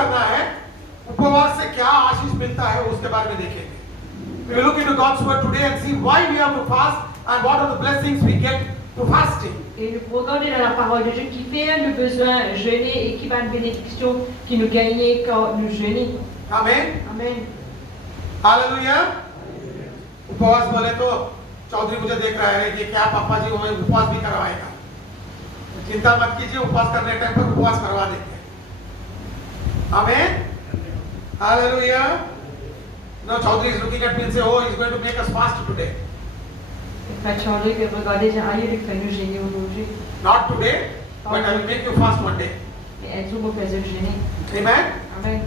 करना है, उपवास से क्या आशीष मिलता है उसके बारे में देखेंगे. We will look into God's word today and see why we have to fast and what are the blessings we get through fasting. Et nous pourrons regarder dans la parole de Dieu qui fait le besoin jeûner et qui va une bénédiction qui nous gagne quand nous jeûnons. Amen. Amen. Hallelujah. उपवास बोले तो चौधरी मुझे देख रहा है कि क्या पापा जी हमें उपवास भी करवाएगा. चिंता मत कीजिए, उपवास करने टाइम पर उपवास करवा देंगे. Amen. Hallelujah. No, Chaudhary is looking at me and say, oh, he's going to make us fast today. Frère Chaudhary peut regarder dire, ah, il fait nous jeûner aujourd'hui. Not today, but I will make you fast one day. Mais un jour, vous faites jeûner. Amen. Amen.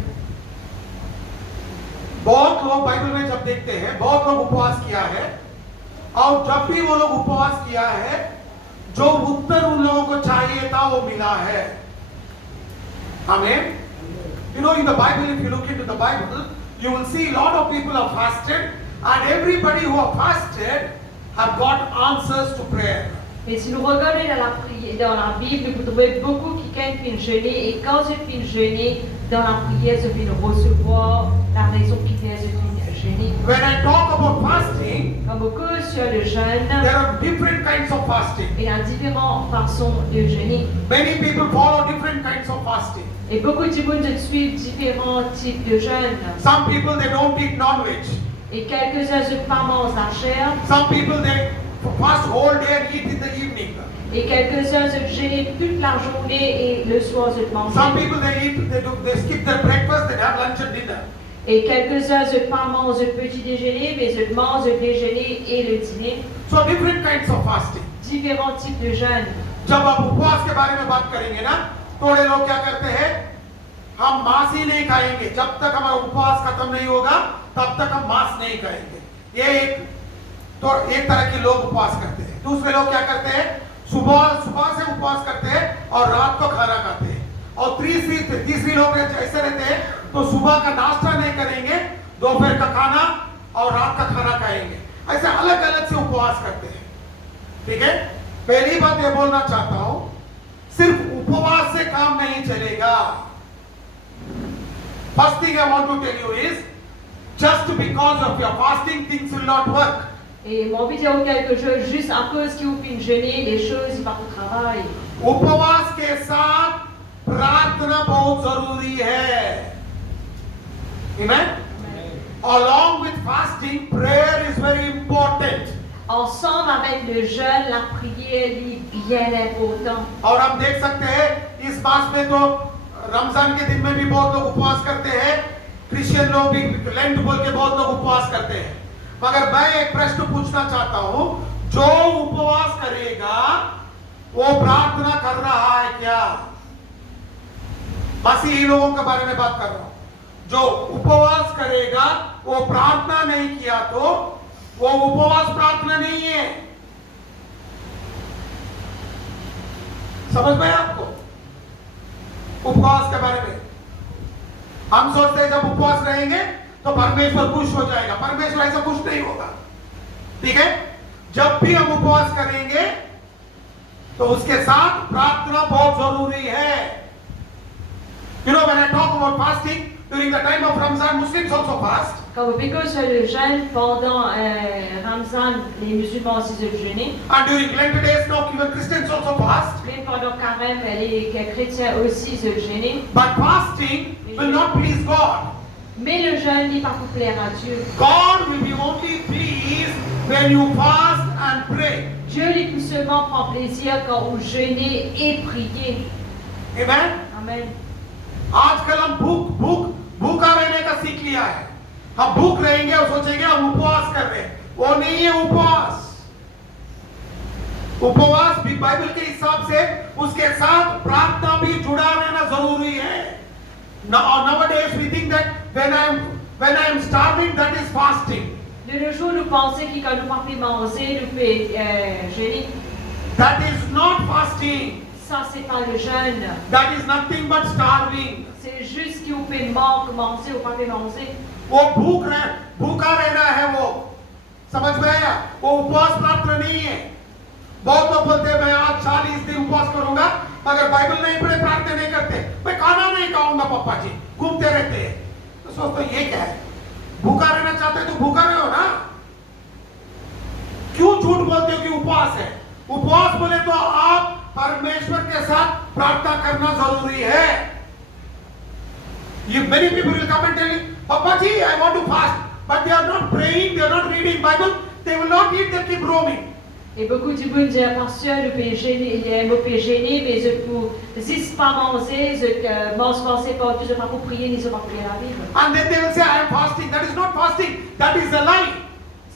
बहुत लोग Bible में जब देखते हैं, बहुत लोग उपवास किया है, और जब भी वो लोग उपवास किया है, जो उत्तर उन लोगों को चाहिए था वो मिला है. Amen. You know, in the Bible, if you look into the Bible, you will see a lot of people have fasted, and everybody who have fasted have got answers to prayer. Et si nous regardons dans la Bible, vous trouvez beaucoup qui viennent jeûner, et quand ils viennent jeûner, dans la prière, ils viennent recevoir la raison qui fait qu'ils viennent jeûner. When I talk about fasting, Comme beaucoup sur le jeûne, there are different kinds of fasting. il y a différentes façons de jeûner. Many people follow different kinds of fasting. Et beaucoup de monde suivent différents types de jeûnes. Some people, they don't eat non-veg. Et quelques-uns ne pas mangent la chair. Some people, they fast whole day and eat in the evening. Et quelques-uns se gênent toute la journée et le soir se mangent. Some people, they skip their breakfast, they have lunch and dinner. Et quelques-uns se pas mangent le petit déjeuner, mais se mangent le déjeuner et le dîner. So different kinds of fasting. Différents types de jeûnes. जब आप उपवास के बारे में बात करेंगे ना, थोड़े लोग क्या करते हैं, हम मांस ही नहीं खाएंगे, जब तक हमारा उपवास खत्म नहीं होगा तब तक हम मांस नहीं खाएंगे. ये एक तरह के लोग उपवास करते हैं. दूसरे लोग क्या करते हैं, सुबह से उपवास करते हैं और रात को खाना खाते हैं. और तीसरी लोग ऐसे रहते हैं, तो सुबह का नाश्ता नहीं करेंगे, दोपहर का खाना और रात का खाना खाएंगे. ऐसे अलग अलग से उपवास करते हैं. ठीक है, पहली बात ये बोलना चाहता हूं, सिर्फ उपवास से काम नहीं चलेगा. First thing I want to tell you is, just because of your fasting, things will not work. Et mon envie de dire quelque chose, juste à cause que vous finissez jeûner, les choses ne vont pas au travail. उपवास के साथ प्रार्थना बहुत जरूरी है. Amen. Along with fasting, prayer is very important. Ensemble avec le jeûne, la prière est bien importante. और हम देख सकते हैं इस मास में तो रमजान के दिन में भी बहुत लोग उपवास करते हैं. क्रिश्चियन लोग भी लेंट बोल के बहुत लोग उपवास करते हैं. मगर मैं एक प्रश्न पूछना चाहता हूं, जो उपवास करेगा वो प्रार्थना कर रहा है क्या? मसीही लोगों के बारे में बात कर रहा हूं. जो उपवास करेगा वो प्रार्थना नहीं किया तो वो उपवास प्रार्थना नहीं है. समझ में आपको उपवास के बारे में? हम सोचते हैं जब उपवास रहेंगे तो परमेश्वर खुश हो जाएगा. परमेश्वर ऐसा खुश नहीं होगा. ठीक है, जब भी हम उपवास करेंगे तो उसके साथ प्रार्थना बहुत जरूरी है. You know, when I talk about fasting during the time of Ramzan, Muslims also fast. Quand vous faites sur le jeûne pendant Ramzan, les musulmans aussi se jeûner. And during Lent days, no, even Christians also fast. Puis pendant carême, les chrétiens aussi se jeûner. But fasting will not please God. Mais le jeûne n'est pas pour plaire à Dieu. God will be only pleased when you fast and pray. Dieu lui peut seulement prendre plaisir quand vous jeûnez et priez. Amen. Amen. आजकल हम भूखा रहने का सीख लिया है. हम भूख रहेंगे और सोचेंगे हम उपवास कर रहे हैं. वो नहीं है उपवास. उपवास भी बाइबल के हिसाब से उसके साथ प्रार्थना भी जुड़ा रहना जरूरी है. Nowadays we think that when I am starving, that is fasting. De nos jours, nous pensons que quand nous parlons manger, nous pouvons jeûner. That is not fasting. Ça, c'est pas le jeûne. That is nothing but starving. C'est juste que vous pouvez manger ou pas manger. वो भूखा रहना है. वो समझ में आया? वो उपवास प्रार्थना नहीं है. बहुत लोग बोलते हैं मैं आज 40 दिन उपवास करूंगा, मगर बाइबल नहीं पढ़े, प्रार्थना नहीं करते, मैं खाना नहीं खाऊंगा पापा जी, घूमते रहते हैं। तो सोचते ये क्या है? भूखा रहना चाहते तो भूखा रहे हो ना, क्यों झूठ बोलते हो कि उपवास है? उपवास बोले तो आप परमेश्वर के साथ प्रार्थना करना जरूरी है। You many people will come and tell you, Papa ji, I want to fast, but they are not praying, they are not reading Bible, they will not eat, they keep roaming. Et beaucoup de monde disent, pasteur, le péché, il est un péché, mais je n'hésite pas à manger, je ne mange pas, je ne pas pour prier, ni je ne pas prier la Bible. And then they will say, I am fasting. That is not fasting, that is a lie.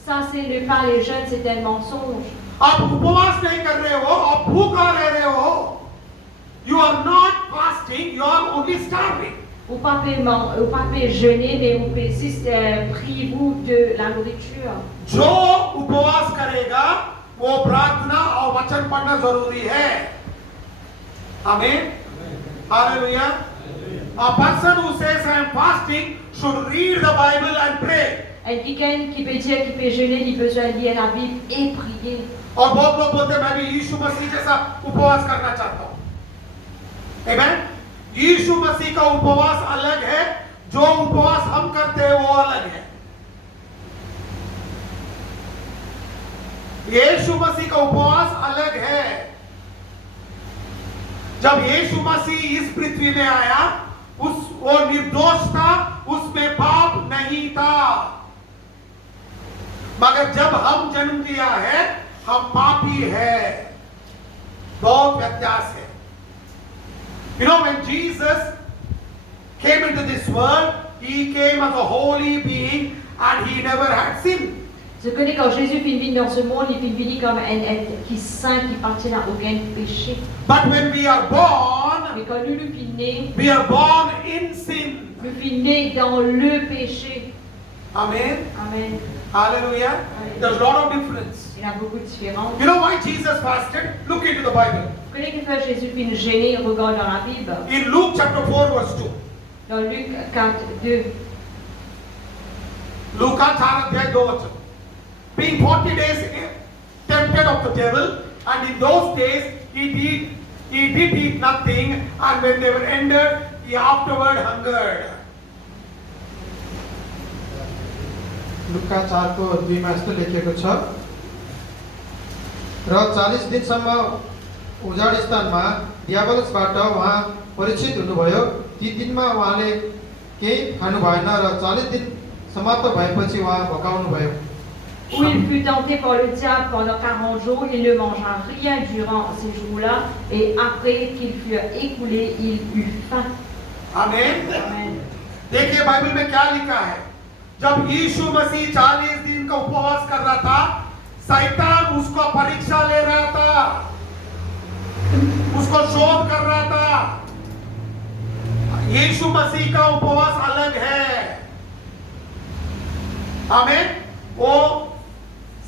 Ça, c'est ne pas les jeunes, c'est un mensonge. आप उपवास नहीं कर रहे हो, आप भूखा रह रहे हो. You are not fasting, you are only starving. Vous ne pouvez pas jeûner, mais vous pouvez priez-vous de la nourriture. जो उपवास करेगा वो प्रार्थना और वचन पढ़ना जरूरी है. आमीन. Hallelujah. A person who says I am fasting should read the Bible and pray. Et quelqu'un qui peut dire qu'il peut jeûner, il a besoin de lire la Bible et prier. और बहुत लोग बोलते हैं मैं भी यीशु मसीह जैसा उपवास करना चाहता हूं. Amen. यीशु मसीह का उपवास अलग है, जो उपवास हम करते हैं वो अलग है. यीशु मसीह का उपवास अलग है. जब यीशु मसीह इस पृथ्वी में आया, वो निर्दोष था, उसमें पाप नहीं था. मगर जब हम जन्म लिया है, हम पापी है. बहुत व्यत्यास है. You know, when Jesus came into this world, he came as a holy being and he never had sin. Je connais quand Jésus fit une vie dans ce monde, il fit une vie comme un être qui est saint, qui appartient à aucun péché. But when we are born, Mais quand nous sommes nés, we are born in sin. nous sommes nés dans le péché. Amen. Amen. Hallelujah. There's a lot of difference. Il y a beaucoup de différences. You know why Jesus fasted? Look into the Bible. Vous connaissez que quand Jésus fit une gênée, regarde dans la Bible. In Luke chapter 4 verse 2. Dans Luc 4, 2. Luke 4:2. Being 40 days tempted of the devil, and in those days he did eat nothing, and when they were ended, he afterward hungered. लुका 4:2 मा यस्तो लेखिएको छ, र 40 दिनसम्म उजाड स्थानमा दियाबलसबाट उहाँ परीक्षित हुनुभयो. ती दिनमा उहाँले केही खानु भएन र 40 दिन समाप्त भएपछि उहाँ भकाउनु भयो. Où il fut tenté par le diable pendant 40 jours, il ne mangea rien durant ces jours-là, et après qu'il fut écoulé, il eut faim. Amen. Amen. देखिए बाइबल में क्या लिखा है. जब यीशु मसीह 40 दिन का उपवास कर रहा था, शैतान उसको परीक्षा ले रहा था, उसको शोध कर रहा था. यीशु मसीह का उपवास अलग है. आमीन. वो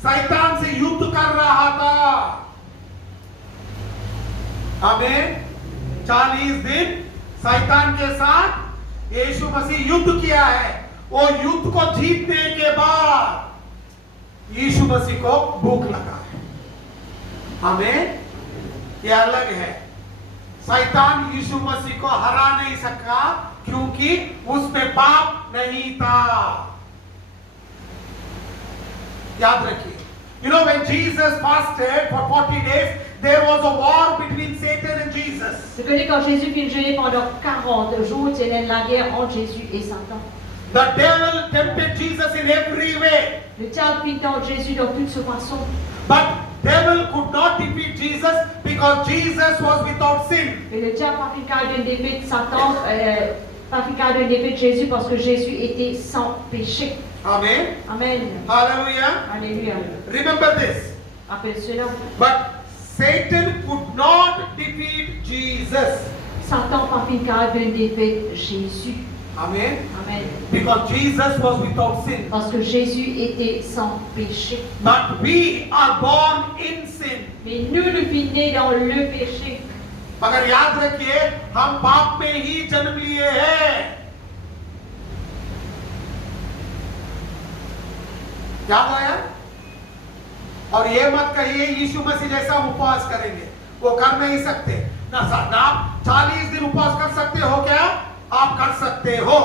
शैतान से युद्ध कर रहा था. आमीन. 40 दिन शैतान के साथ यीशु मसीह युद्ध किया है. वो युद्ध को जीतने के बाद यीशु मसीह को भूख लगा है. आमीन. ये अलग है. शैतान यीशु मसीह को हरा नहीं सका क्योंकि उसमें पाप नहीं था. याद रखिए. You know, when Jesus fasted for 40 days, there was a war between Satan and Jesus. Vous connaissez quand Jésus fit une jeûnée pendant 40 jours, c'était la guerre entre Jésus et Satan. The devil tempted Jesus in every way. Le diable fit tenter Jésus dans toute sa façon. But devil could not defeat Jesus because Jesus was without sin. Mais le diable n'a pas fait de défaite Satan, pas fait de défaite Jésus parce que Jésus était sans péché. Amen. Amen. Hallelujah. Alléluia. Remember this. Rappelle cela. But Satan could not defeat Jesus. Satan n'a pas fait de défaite Jésus. Amen. Amen. Because Jesus was without sin. Parce que Jésus était sans péché. But we are born in sin. Mais nous sommes nés dans le péché. मगर याद रखिए हम पाप में ही जन्म लिए हैं. याद आया? और ये मत कहिए यीशु मसीह जैसा हम उपवास करेंगे, वो कर नहीं सकते ना। ना आप 40 दिन उपवास कर सकते हो क्या? आप कर सकते हो,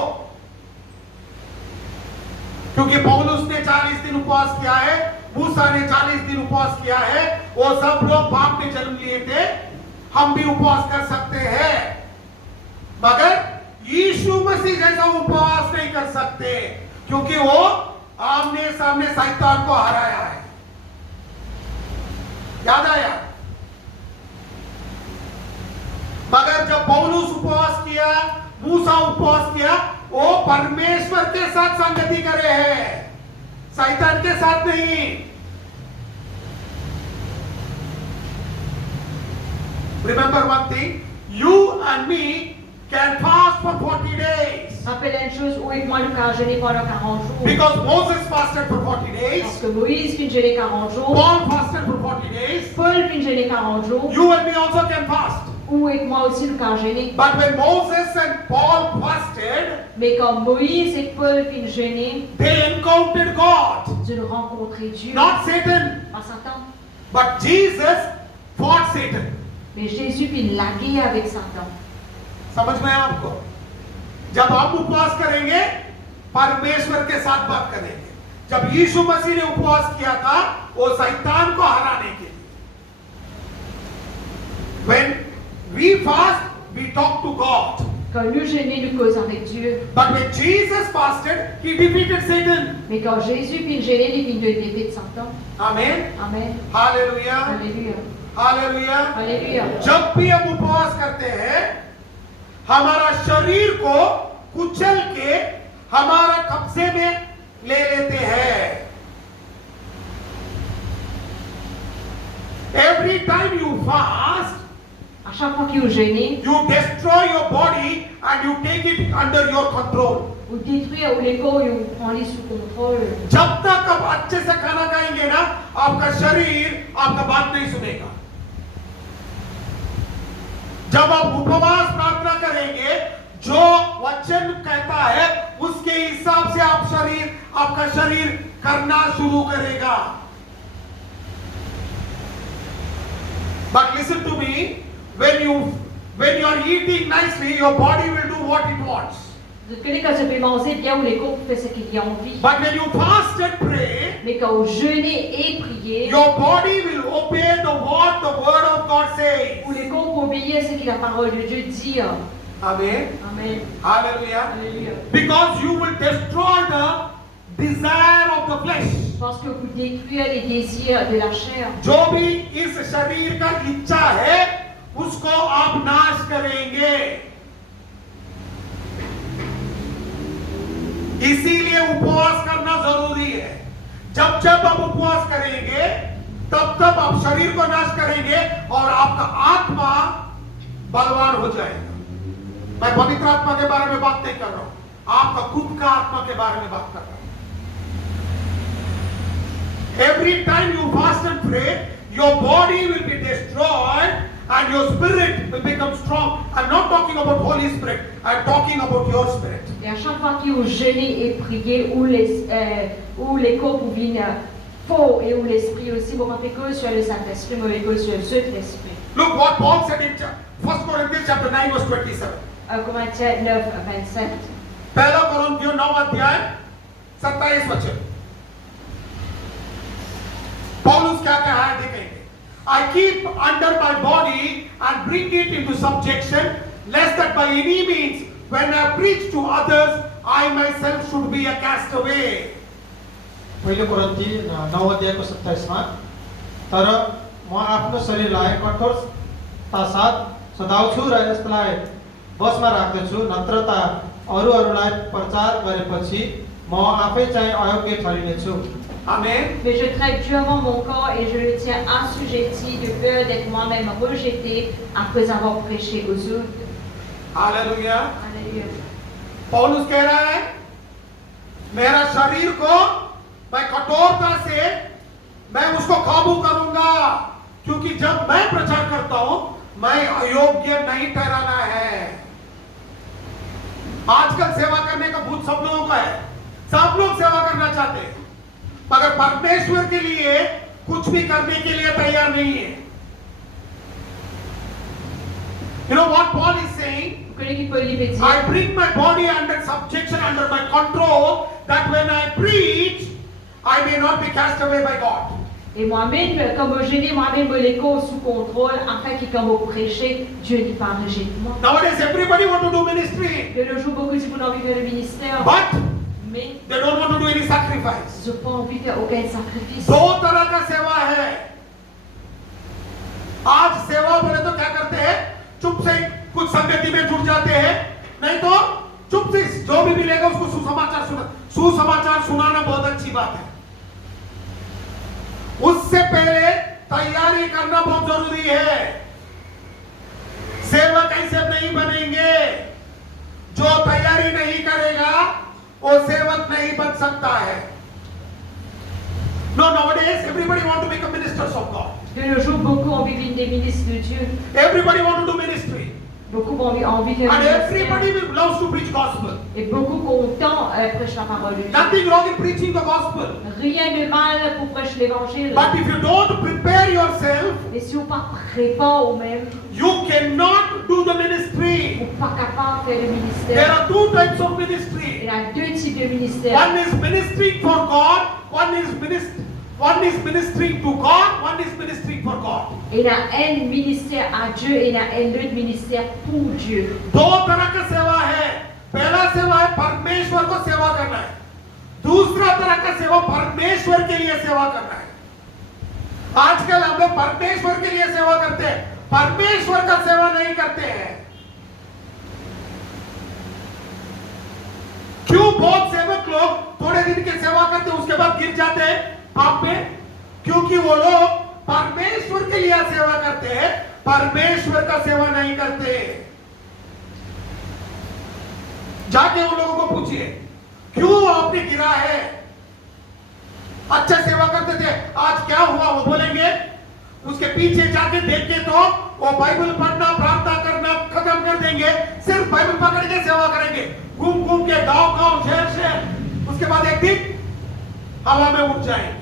क्योंकि पौलुस ने 40 दिन उपवास किया है, मूसा ने 40 दिन उपवास किया है। वो सब लोग पाप में जन्म लिए थे, हम भी उपवास कर सकते हैं, मगर यीशु मसीह जैसा उपवास नहीं कर सकते, क्योंकि वो आमने सामने शैतान को हराया है। याद आया? मगर जब पौलुस उपवास किया, मूसा उपवास किया, वो परमेश्वर के साथ संगति करे हैं, शैतान के साथ नहीं। Remember one thing, you and me can fast for 40 days. Rappelle une chose, où et moi Luc a jeûné pendant 40 jours. Because Moses fasted for 40 Parce days. que Moïse vient jeûner 40 jours. Paul fasted for 40 days. Paul vient jeûner 40 jours. You and me also can fast. Où et moi aussi Luc a jeûné. But when Moses and Paul fasted, Mais quand Moïse et Paul viennent jeûner, they encountered God. ils ont rencontré Dieu. Not Satan, Pas Satan. but Jesus fought Satan. Mais Jésus vient laguer avec Satan. समझ में आया आपको? जब हम उपवास करेंगे, परमेश्वर के साथ बात करेंगे। जब यीशु मसीह ने उपवास किया था, वो शैतान को हराने के लिए। When we fast, we talk to God. Quand nous jeûnons, nous causons avec Dieu. But when Jesus fasted, he defeated Satan. Mais quand Jésus vient jeûner, il vient de défaire Satan. Amen. Amen. Hallelujah. Alléluia. Hallelujah. Alléluia. जब भी हम उपवास करते हैं, हमारा शरीर को कुचल के हमारा कब्जे में ले लेते हैं। Every time you fast, À chaque fois que vous jeûnez, you destroy your body and you take it under your control. vous détruisez ou les corps et vous prenez sous contrôle. जब तक आप अच्छे से खाना खाएंगे ना, आपका शरीर आपका बात नहीं सुनेगा। जब आप उपवास प्रार्थना करेंगे, जो वचन कहता है उसके हिसाब से आपका शरीर करना शुरू करेगा। But listen to me, when you are eating nicely, your body will do what it wants. Vous connaissez quand vous manger bien ou les corps fait ce qu'il y a envie. But when you fast and pray, Mais quand vous jeûnez et priez, your body will obey what the word of God says. ou les corps obéir à ce que la parole de Dieu dit. Amen. Amen. Hallelujah. Alléluia. Because you will destroy the desire of the flesh. Parce que vous détruisez les désirs de la chair. जो भी इस शरीर का इच्छा है, उसको आप नाश करेंगे। इसीलिए उपवास करना जरूरी है। जब जब आप उपवास करेंगे, तब तब आप शरीर को नाश करेंगे और आपका आत्मा बलवान हो जाएगा। मैं पवित्र आत्मा के बारे में बात नहीं कर रहा हूं, आपका खुद का आत्मा के बारे में बात कर रहा हूं। Every time you fast and pray, your body will be destroyed and your spirit will become strong. I'm not talking about Holy Spirit, I'm talking about your spirit. Et à chaque fois que vous jeûnez et priez, où les corps vous viennent faux et où l'esprit aussi, vous comptez que sur le Saint-Esprit, mais que sur cet esprit. Look what Paul said in 1 Corinthians chapter 9 verse 27. 1 Corinthiens 9, 27. पहला कोरिन्थियों 9 अध्याय 27 वचन। पौलुस क्या कहा है देखेंगे। I keep under my body and bring it into subjection, lest that by any means, when I preach to others, I myself should be a castaway. पहिलो कोरिन्थी 9 अध्यायको 27 मा, तर म आफ्नो शरीरलाई कठोरता साथ सदाउँछु र यसलाई बसमा राख्दछु, नत्र त अरूलाई प्रचार गरेपछि म आफै चाहिँ अयोग्य ठहरिनेछु। Amen. Mais je traite Dieu avant mon corps et je le tiens assujetti de peur d'être moi-même rejeté après avoir prêché aux autres. Hallelujah. Alléluia. पौलुस कह रहा है, मेरा शरीर को मैं कठोरता से मैं उसको काबू करूंगा, क्योंकि जब मैं प्रचार करता हूं, मैं अयोग्य नहीं ठहराना है। आजकल सेवा करने का भूत सब लोगों का है, सब लोग सेवा करना चाहते हैं, मगर परमेश्वर के लिए कुछ भी करने के लिए तैयार नहीं है. You know what Paul is saying? Vous connaissez qui Paul veut dire? I bring my body under subjection, under my control, that when I preach, I may not be cast away by God. Et moi-même, comme je n'ai moi-même les causes sous contrôle, afin que quand vous prêchez, Dieu n'y pas rejeté moi. Nowadays, everybody want to do ministry, De nos jours, beaucoup de gens ont envie de faire le ministère, but mais they don't want to do any sacrifice. ils n'ont pas envie de faire aucun sacrifice. दो तरह का सेवा है. आज सेवा बोले तो क्या करते हैं? चुप से कुछ संगति में जुड़ जाते हैं, नहीं तो चुप से जो भी मिलेगा उसको सुसमाचार सुनाना बहुत अच्छी बात है. उससे पहले तैयारी करना बहुत जरूरी है. सेवक ऐसे नहीं बनेंगे. जो तैयारी नहीं करेगा वो सेवक नहीं बन सकता है. No, nowadays everybody want to become ministers of God. De nos jours, beaucoup ont envie d'être des ministres de Dieu. Everybody want to do ministry. Beaucoup ont envie de faire And le everybody ministère. loves to preach gospel. Et beaucoup content prêchent la parole de Dieu. Nothing wrong in preaching the gospel. Rien de mal pour prêcher l'évangile. But if you don't prepare yourself, Mais si vous ne préparez au même, you cannot do the ministry. vous n'êtes pas capable de faire le There ministère. are two types of Il ministry. y a deux types de ministères. One is ministering for God, one is ministering to God, one is ministering for God. Il y a un ministère à Dieu et il y a un autre ministère pour Dieu. दो तरह का सेवा है. पहला सेवा है परमेश्वर को सेवा करना है. दूसरा तरह का सेवा परमेश्वर के लिए सेवा करना है. आजकल हम लोग परमेश्वर के लिए सेवा करते हैं, परमेश्वर का सेवा नहीं करते हैं. क्यों बहुत सेवक लोग थोड़े दिन की सेवा करते हैं उसके बाद गिर जाते हैं पाप में? क्योंकि वो लोग परमेश्वर के लिए सेवा करते हैं, परमेश्वर का सेवा नहीं करते. जाके उन लोगों को पूछिए क्यों आपने गिरा है? अच्छा सेवा करते थे, आज क्या हुआ? वो बोलेंगे. उसके पीछे जाके देख के तो वो बाइबल पढ़ना प्रार्थना करना खत्म कर देंगे, सिर्फ बाइबल पकड़ के सेवा करेंगे, घूम घूम के गांव गांव शहर शहर. उसके बाद एक दिन हवा में उठ जाएंगे.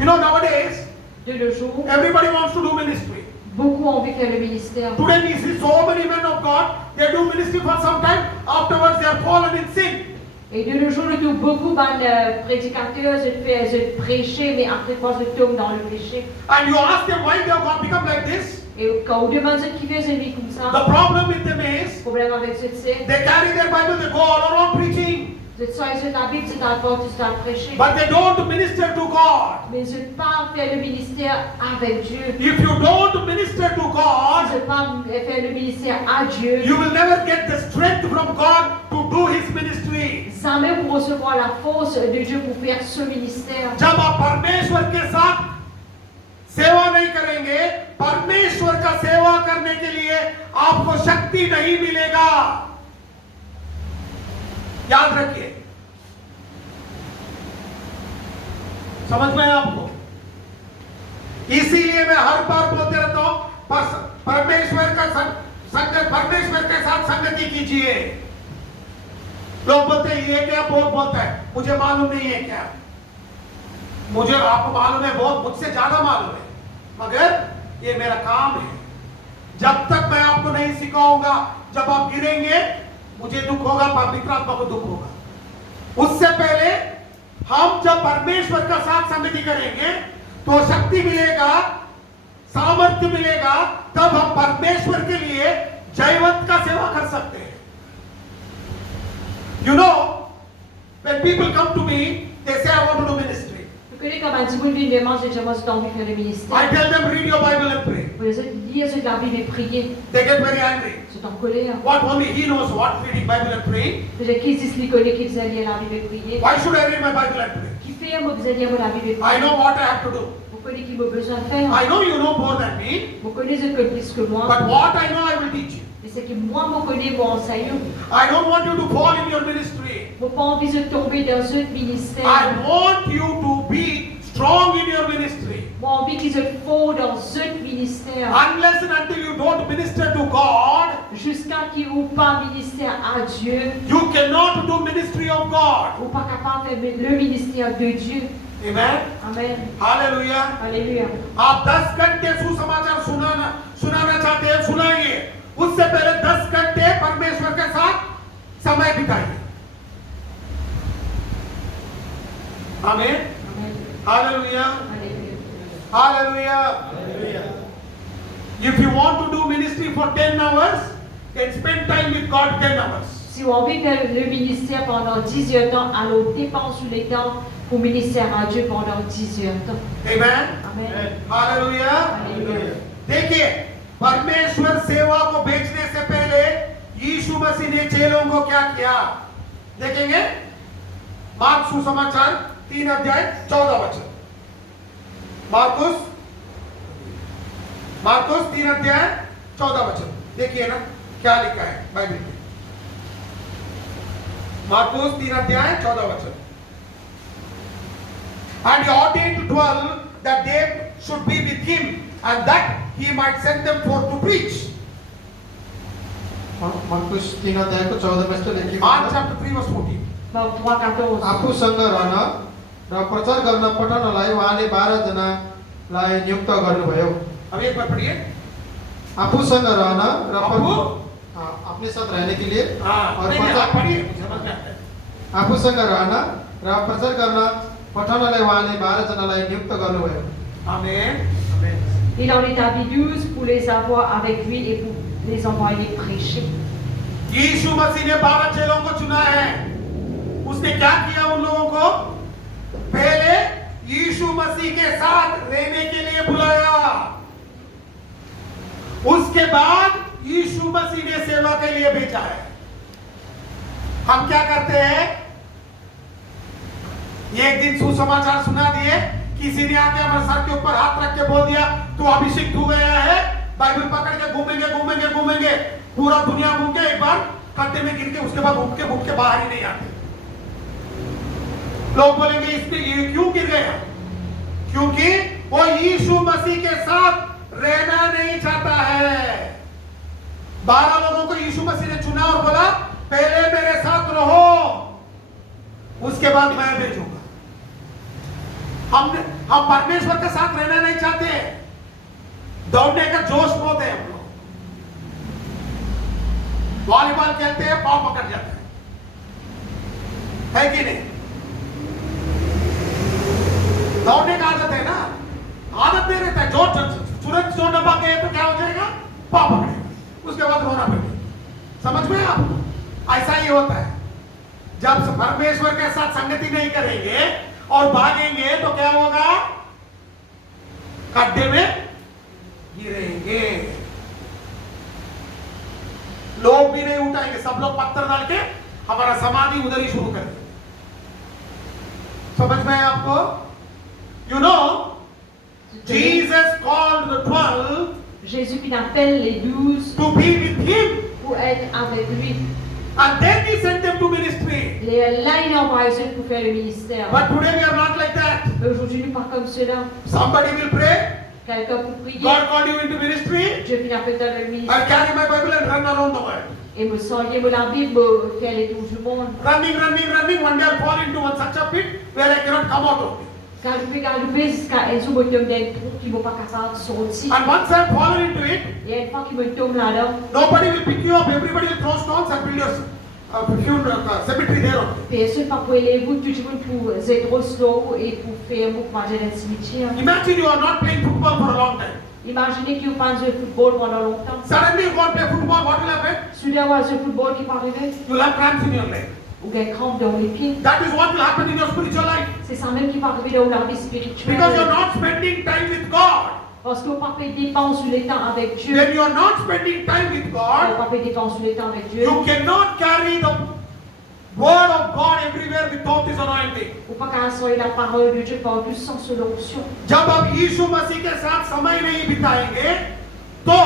You know, nowadays De nos jours, everybody wants to do ministry. beaucoup ont envie de faire le ministère. Today we see so many men of God, they do ministry for some time, afterwards they are fallen in sin. Et de nos jours, nous avons beaucoup de prédicateurs de prêcher, mais après quoi, ils tombent dans le péché. And you ask them why they have become like this. Et quand on demande qui fait une vie comme ça, The problem with them is le problème avec ce c'est, they carry their Bible, they go all around preaching, c'est ça, ils ont la Bible, c'est à porte, c'est à prêcher. but they don't minister to God. Mais je ne peux pas faire le ministère avec Dieu. If you don't minister to Je ne God, peux pas faire le ministère à Dieu. you will never get the strength from God to do His ministry. Jamais pour recevoir la force de Dieu pour faire ce ministère. जब आप परमेश्वर के साथ सेवा नहीं करेंगे, परमेश्वर का सेवा करने के लिए आपको शक्ति नहीं मिलेगा. याद रखिए. समझ में आया आपको? इसीलिए मैं हर बार बोलते रहता हूं, परमेश्वर का संगत, परमेश्वर के साथ संगति कीजिए. लोग बोलते हैं ये क्या बहुत बोलता है, मुझे मालूम नहीं है क्या. मुझे आपको मालूम है, बहुत मुझसे ज्यादा मालूम है, मगर ये मेरा काम है. जब तक मैं आपको नहीं सिखाऊंगा, जब आप गिरेंगे मुझे दुख होगा, पवित्र आत्मा को दुख होगा. उससे पहले हम जब परमेश्वर का साथ संगति करेंगे तो शक्ति मिलेगा, सामर्थ्य मिलेगा, तब हम परमेश्वर के लिए जयवंत का सेवा कर सकते हैं. You know, when people come to me, they say I want to do ministry. Vous connaissez comme un petit bout de vie, moi j'ai déjà envie de faire le I ministère. tell them read your Bible and pray. Vous les lisez la Bible et priez. They get very angry. Ils sont en colère. What only he knows what reading Bible and praying. Déjà, qui disent les connaît qu'ils allaient lire la Bible et prier? Why should I read my Bible and pray? Qui fait moi que vous allez lire la Bible et I prier? know what I have to do. Vous connaissez qui m'a besoin de faire? I know you know more than me, Vous connaissez que plus que moi. but what I know I will teach you. Mais c'est que moi, je connais mon enseignant. I don't want you to fall in your ministry. Je n'ai pas envie de tomber dans un ministère. I want you to be strong in your ministry. Moi, j'ai envie qu'ils se font dans un ministère. Unless and until you don't minister to God, Jusqu'à qu'ils n'ont pas ministère à Dieu. you cannot do ministry of God. Ou pas capable de faire le ministère de Dieu. Amen. Amen. Hallelujah. Alléluia. आप 10 घंटे सुसमाचार सुनाना चाहते हैं, सुनाइए। उससे पहले 10 घंटे परमेश्वर के साथ समय बिताइए। आमीन। Amen. Hallelujah. Alléluia. Hallelujah. If you want to do ministry for 10 hours, then spend time with God 10 hours. Si on veut faire le ministère pendant 10 heures de temps, alors dépense le temps pour ministère à Dieu pendant 10 heures de temps. Amen. Amen. Hallelujah. Alléluia. देखिए, परमेश्वर सेवा को बेचने से पहले यीशु मसीह ने चेलों को क्या किया देखेंगे। मार्क सुसमाचार 3 अध्याय 14 वचन। मार्कुस 3 अध्याय 14 वचन देखिए ना क्या लिखा है बाइबल में। मार्कुस 3 अध्याय 14 वचन। And he ordained 12 that they should be with him and that he might send them forth to preach. मर्कुस 3 अध्यायको 14 पृष्ठ लेखिएको Mark छ। chapter 3 verse 14. Marc 3:14. आफूसँग रहन र प्रचार गर्न पठाउनलाई उहाँले 12 जनालाई नियुक्त गर्नुभयो। अब एक बार पढ़िए। आफूसँग रहन र आफू? अपने साथ रहने के लिए और नहीं, प्रचार आप पढ़िए, समझ में आता है। आफूसँग रहन र प्रचार गर्न पठाउनलाई उहाँले 12 जनालाई नियुक्त गर्नुभयो। आमेन। Il en établit 12 pour les avoir avec lui et pour les envoyer prêcher. यीशु मसीह ने 12 चेलों को चुना है। उसने क्या किया उन लोगों को? पहले यीशु मसीह के साथ रहने के लिए बुलाया। उसके बाद यीशु मसीह ने सेवा के लिए भेजा है। हम क्या करते हैं? एक दिन सुसमाचार सुना दिए, किसी ने आके हमारे सर के ऊपर हाथ रख के बोल दिया तू अभिषेक हो गया है, बाइबल पकड़ के घूमेंगे पूरा दुनिया घूम के एक बार खड्डे में गिर के उसके बाद घूम के बाहर ही नहीं आते। लोग बोलेंगे इसमें ये क्यों गिर गया? क्योंकि वो यीशु मसीह के साथ रहना नहीं चाहता है। 12 लोगों को यीशु मसीह ने चुना और बोला पहले मेरे साथ रहो, उसके बाद मैं भेजूंगा। हम परमेश्वर के साथ रहना नहीं चाहते। दौड़ने का जोश बहुत है हम लोग। वॉलीबॉल खेलते हैं, पांव पकड़ जाता है कि नहीं? दौड़ने का आदत है ना, आदत नहीं रहता है। तुरंत जोर दबा गए तो क्या हो जाएगा? पांव पकड़ेगा, उसके बाद रोना पड़ेगा। समझ में आप? ऐसा ही होता है। जब परमेश्वर के साथ संगति नहीं करेंगे और भागेंगे तो क्या होगा? खड्डे में गिरेंगे। लोग भी नहीं उठाएंगे, सब लोग पत्थर डाल के हमारा समाधि उधर ही शुरू कर देंगे। समझ में है आपको? You know, Jesus called the 12 Jésus qui appelle les 12 to be with him, pour être avec lui. and then he sent them to ministry. Là, il a envoyé ceux pour faire le ministère. But today we are not like that. Mais aujourd'hui, nous pas comme cela. Somebody will pray, Quelqu'un pour prier. God called you into ministry, Dieu vient appeler dans le I ministère. carry my Bible and run around the world. Et me salier la Bible, faire les tours du monde. Running, one day I'll fall into one such a pit where I cannot come out of it. Quand je vais galoper jusqu'à un jour, je me tombe dans un trou qui ne va pas capable de sortir. And once I've fallen into it, Et une fois qu'il me tombe là-dedans, nobody will pick you up. Everybody will throw stones and build your cemetery there only. puis seul pas pour les vous, tout le monde pour être slow et pour faire un mouvement dans le cimetière. Imagine you are not playing football for a long time. Imaginez que vous pensez au football pendant longtemps. Suddenly you can't play football, what will happen? Soudain, vous avez un football qui va arriver, You'll have cramps in your leg. ou une crampe dans les pieds. That is what will happen in your spiritual life. C'est ça même qui va arriver dans la vie spirituelle. Because you're not spending time with God. Parce qu'on ne peut pas payer dépenses sur le temps avec Dieu. When you are not spending time with On ne peut God, pas payer dépenses sur le temps avec Dieu. you cannot carry the word of God everywhere without His anointing. On ne peut pas casser la parole de Dieu partout sans son onction. जब आप यीशु मसीह के साथ समय नहीं बिताएंगे तो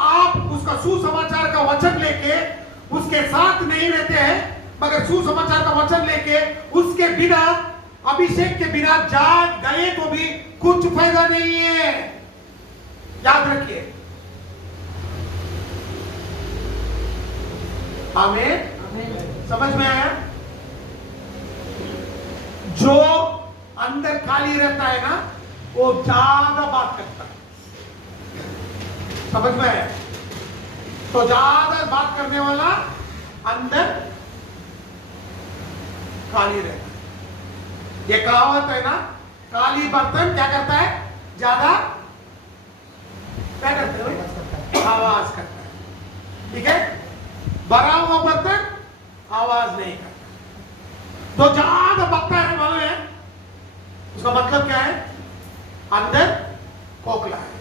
आप उसका सुसमाचार का वचन लेके उसके साथ नहीं रहते हैं, मगर सुसमाचार का वचन लेके उसके बिना, अभिषेक के बिना जा गए तो भी कुछ फायदा नहीं है। याद रखिए। आमीन। Amen. समझ में आया? जो अंदर खाली रहता है ना, वो ज्यादा बात करता है। समझ में आया? तो ज्यादा बात करने वाला अंदर खाली रहता है। ये कहावत है ना, खाली बर्तन क्या करता है? ज्यादा क्या करते हो? आवाज करता है। ठीक है? भरा हुआ बर्तन आवाज नहीं करता। तो ज्यादा बकता है, मालूम है उसका मतलब क्या है? अंदर खोखला है।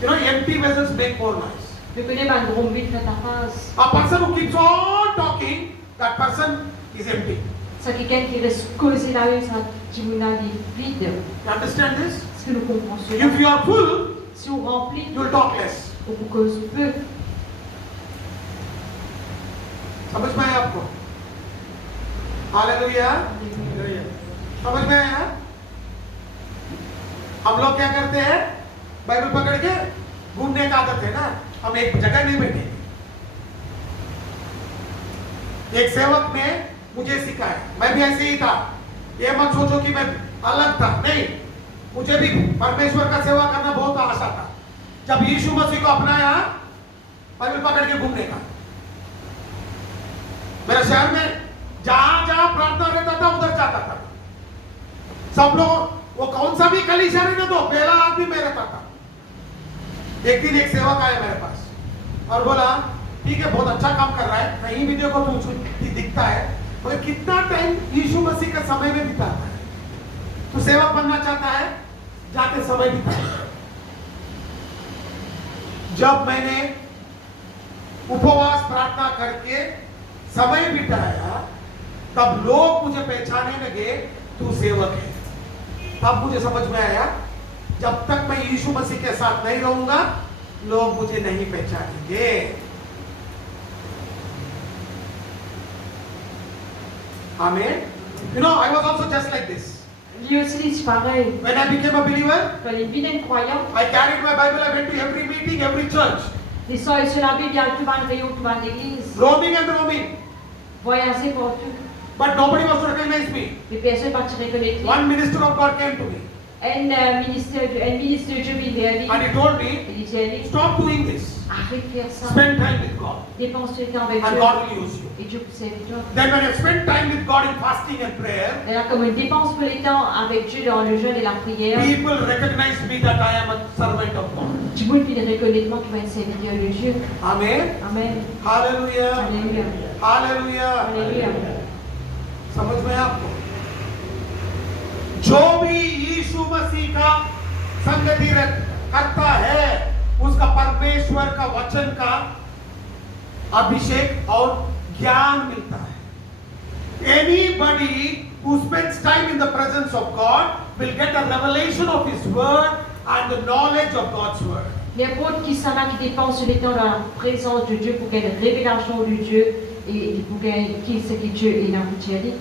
You know, empty vessels make more noise. Tu connais ma gros vide dans ta face. A person who keeps on talking, that person is empty. C'est quelqu'un qui reste causé là même ça qui vous a dit vide. You understand this? Est-ce que nous comprenons cela? If you are full, Si on remplit, you will talk less. on vous cause peu. समझ में आया आपको? Hallelujah. समझ में आया? हम लोग क्या करते हैं? बाइबल पकड़ के घूमने का आदत है ना, हम एक जगह नहीं बैठे। एक सेवक ने मुझे सिखाया, मैं भी ऐसे ही था। ये मत सोचो कि मैं अलग था, नहीं, मुझे भी परमेश्वर का सेवा करना बहुत आशा था। जब यीशु मसीह को अपनाया, बाइबल पकड़ के घूमने का। मेरे शहर में जहां जहां प्रार्थना रहता था उधर जाता था। सब लोग, वो कौन सा भी कलीसिया रहने दो, पहला आदमी मैं रहता था। एक दिन एक सेवक आया मेरे पास और बोला, ठीक है बहुत अच्छा काम कर रहा है, कहीं भी देखो तो दिखता है, मगर कितना टाइम यीशु मसीह का समय में बिताता है? तो सेवक बनना चाहता है, जाके समय बिताए। जब मैंने उपवास प्रार्थना करके समय बिताया, तब लोग मुझे पहचानने लगे, तू सेवक है। तब मुझे समझ में आया, जब तक मैं यीशु मसीह के साथ नहीं रहूंगा, लोग मुझे नहीं पहचानेंगे। Amen. You know, I was also just like this. Lui aussi, c'est pareil. When I became a believer, Quand il vit d'un croyant, I carried my Bible. I went to every meeting, every church, il sort sur la Bible, il y a tout dans le rayon, tout dans l'église. roaming and roaming. Voyager partout. But nobody was to recognize me. Les personnes partent reconnaître. One minister of God came to me Un ministre de Dieu vient vers lui. and he told me, Il dit, allez, stop doing this. arrête de faire ça. Spend time with God, Dépense du temps avec and Dieu. God will use you. Et Dieu vous servira. Then when I spent time with God in fasting and prayer, Et là, comme on dépense pour les temps avec Dieu dans le jeûne et la prière, people recognized me that I am a servant of God. du monde qui reconnaît moi qui va être serviteur de Dieu. Amen. Amen. Hallelujah. Alléluia. Hallelujah. Alléluia. समझ में आपको? जो भी यीशु मसीह का संगति करता है, उसका परमेश्वर का वचन का अभिषेक और ज्ञान मिलता है। Anybody who spends time in the presence of God will get a revelation of His word and the knowledge of God's word. N'importe qui s'en va, qui dépense le temps dans la présence de Dieu pour gagner la révélation de Dieu et pour gagner qui c'est que Dieu est dans le ciel.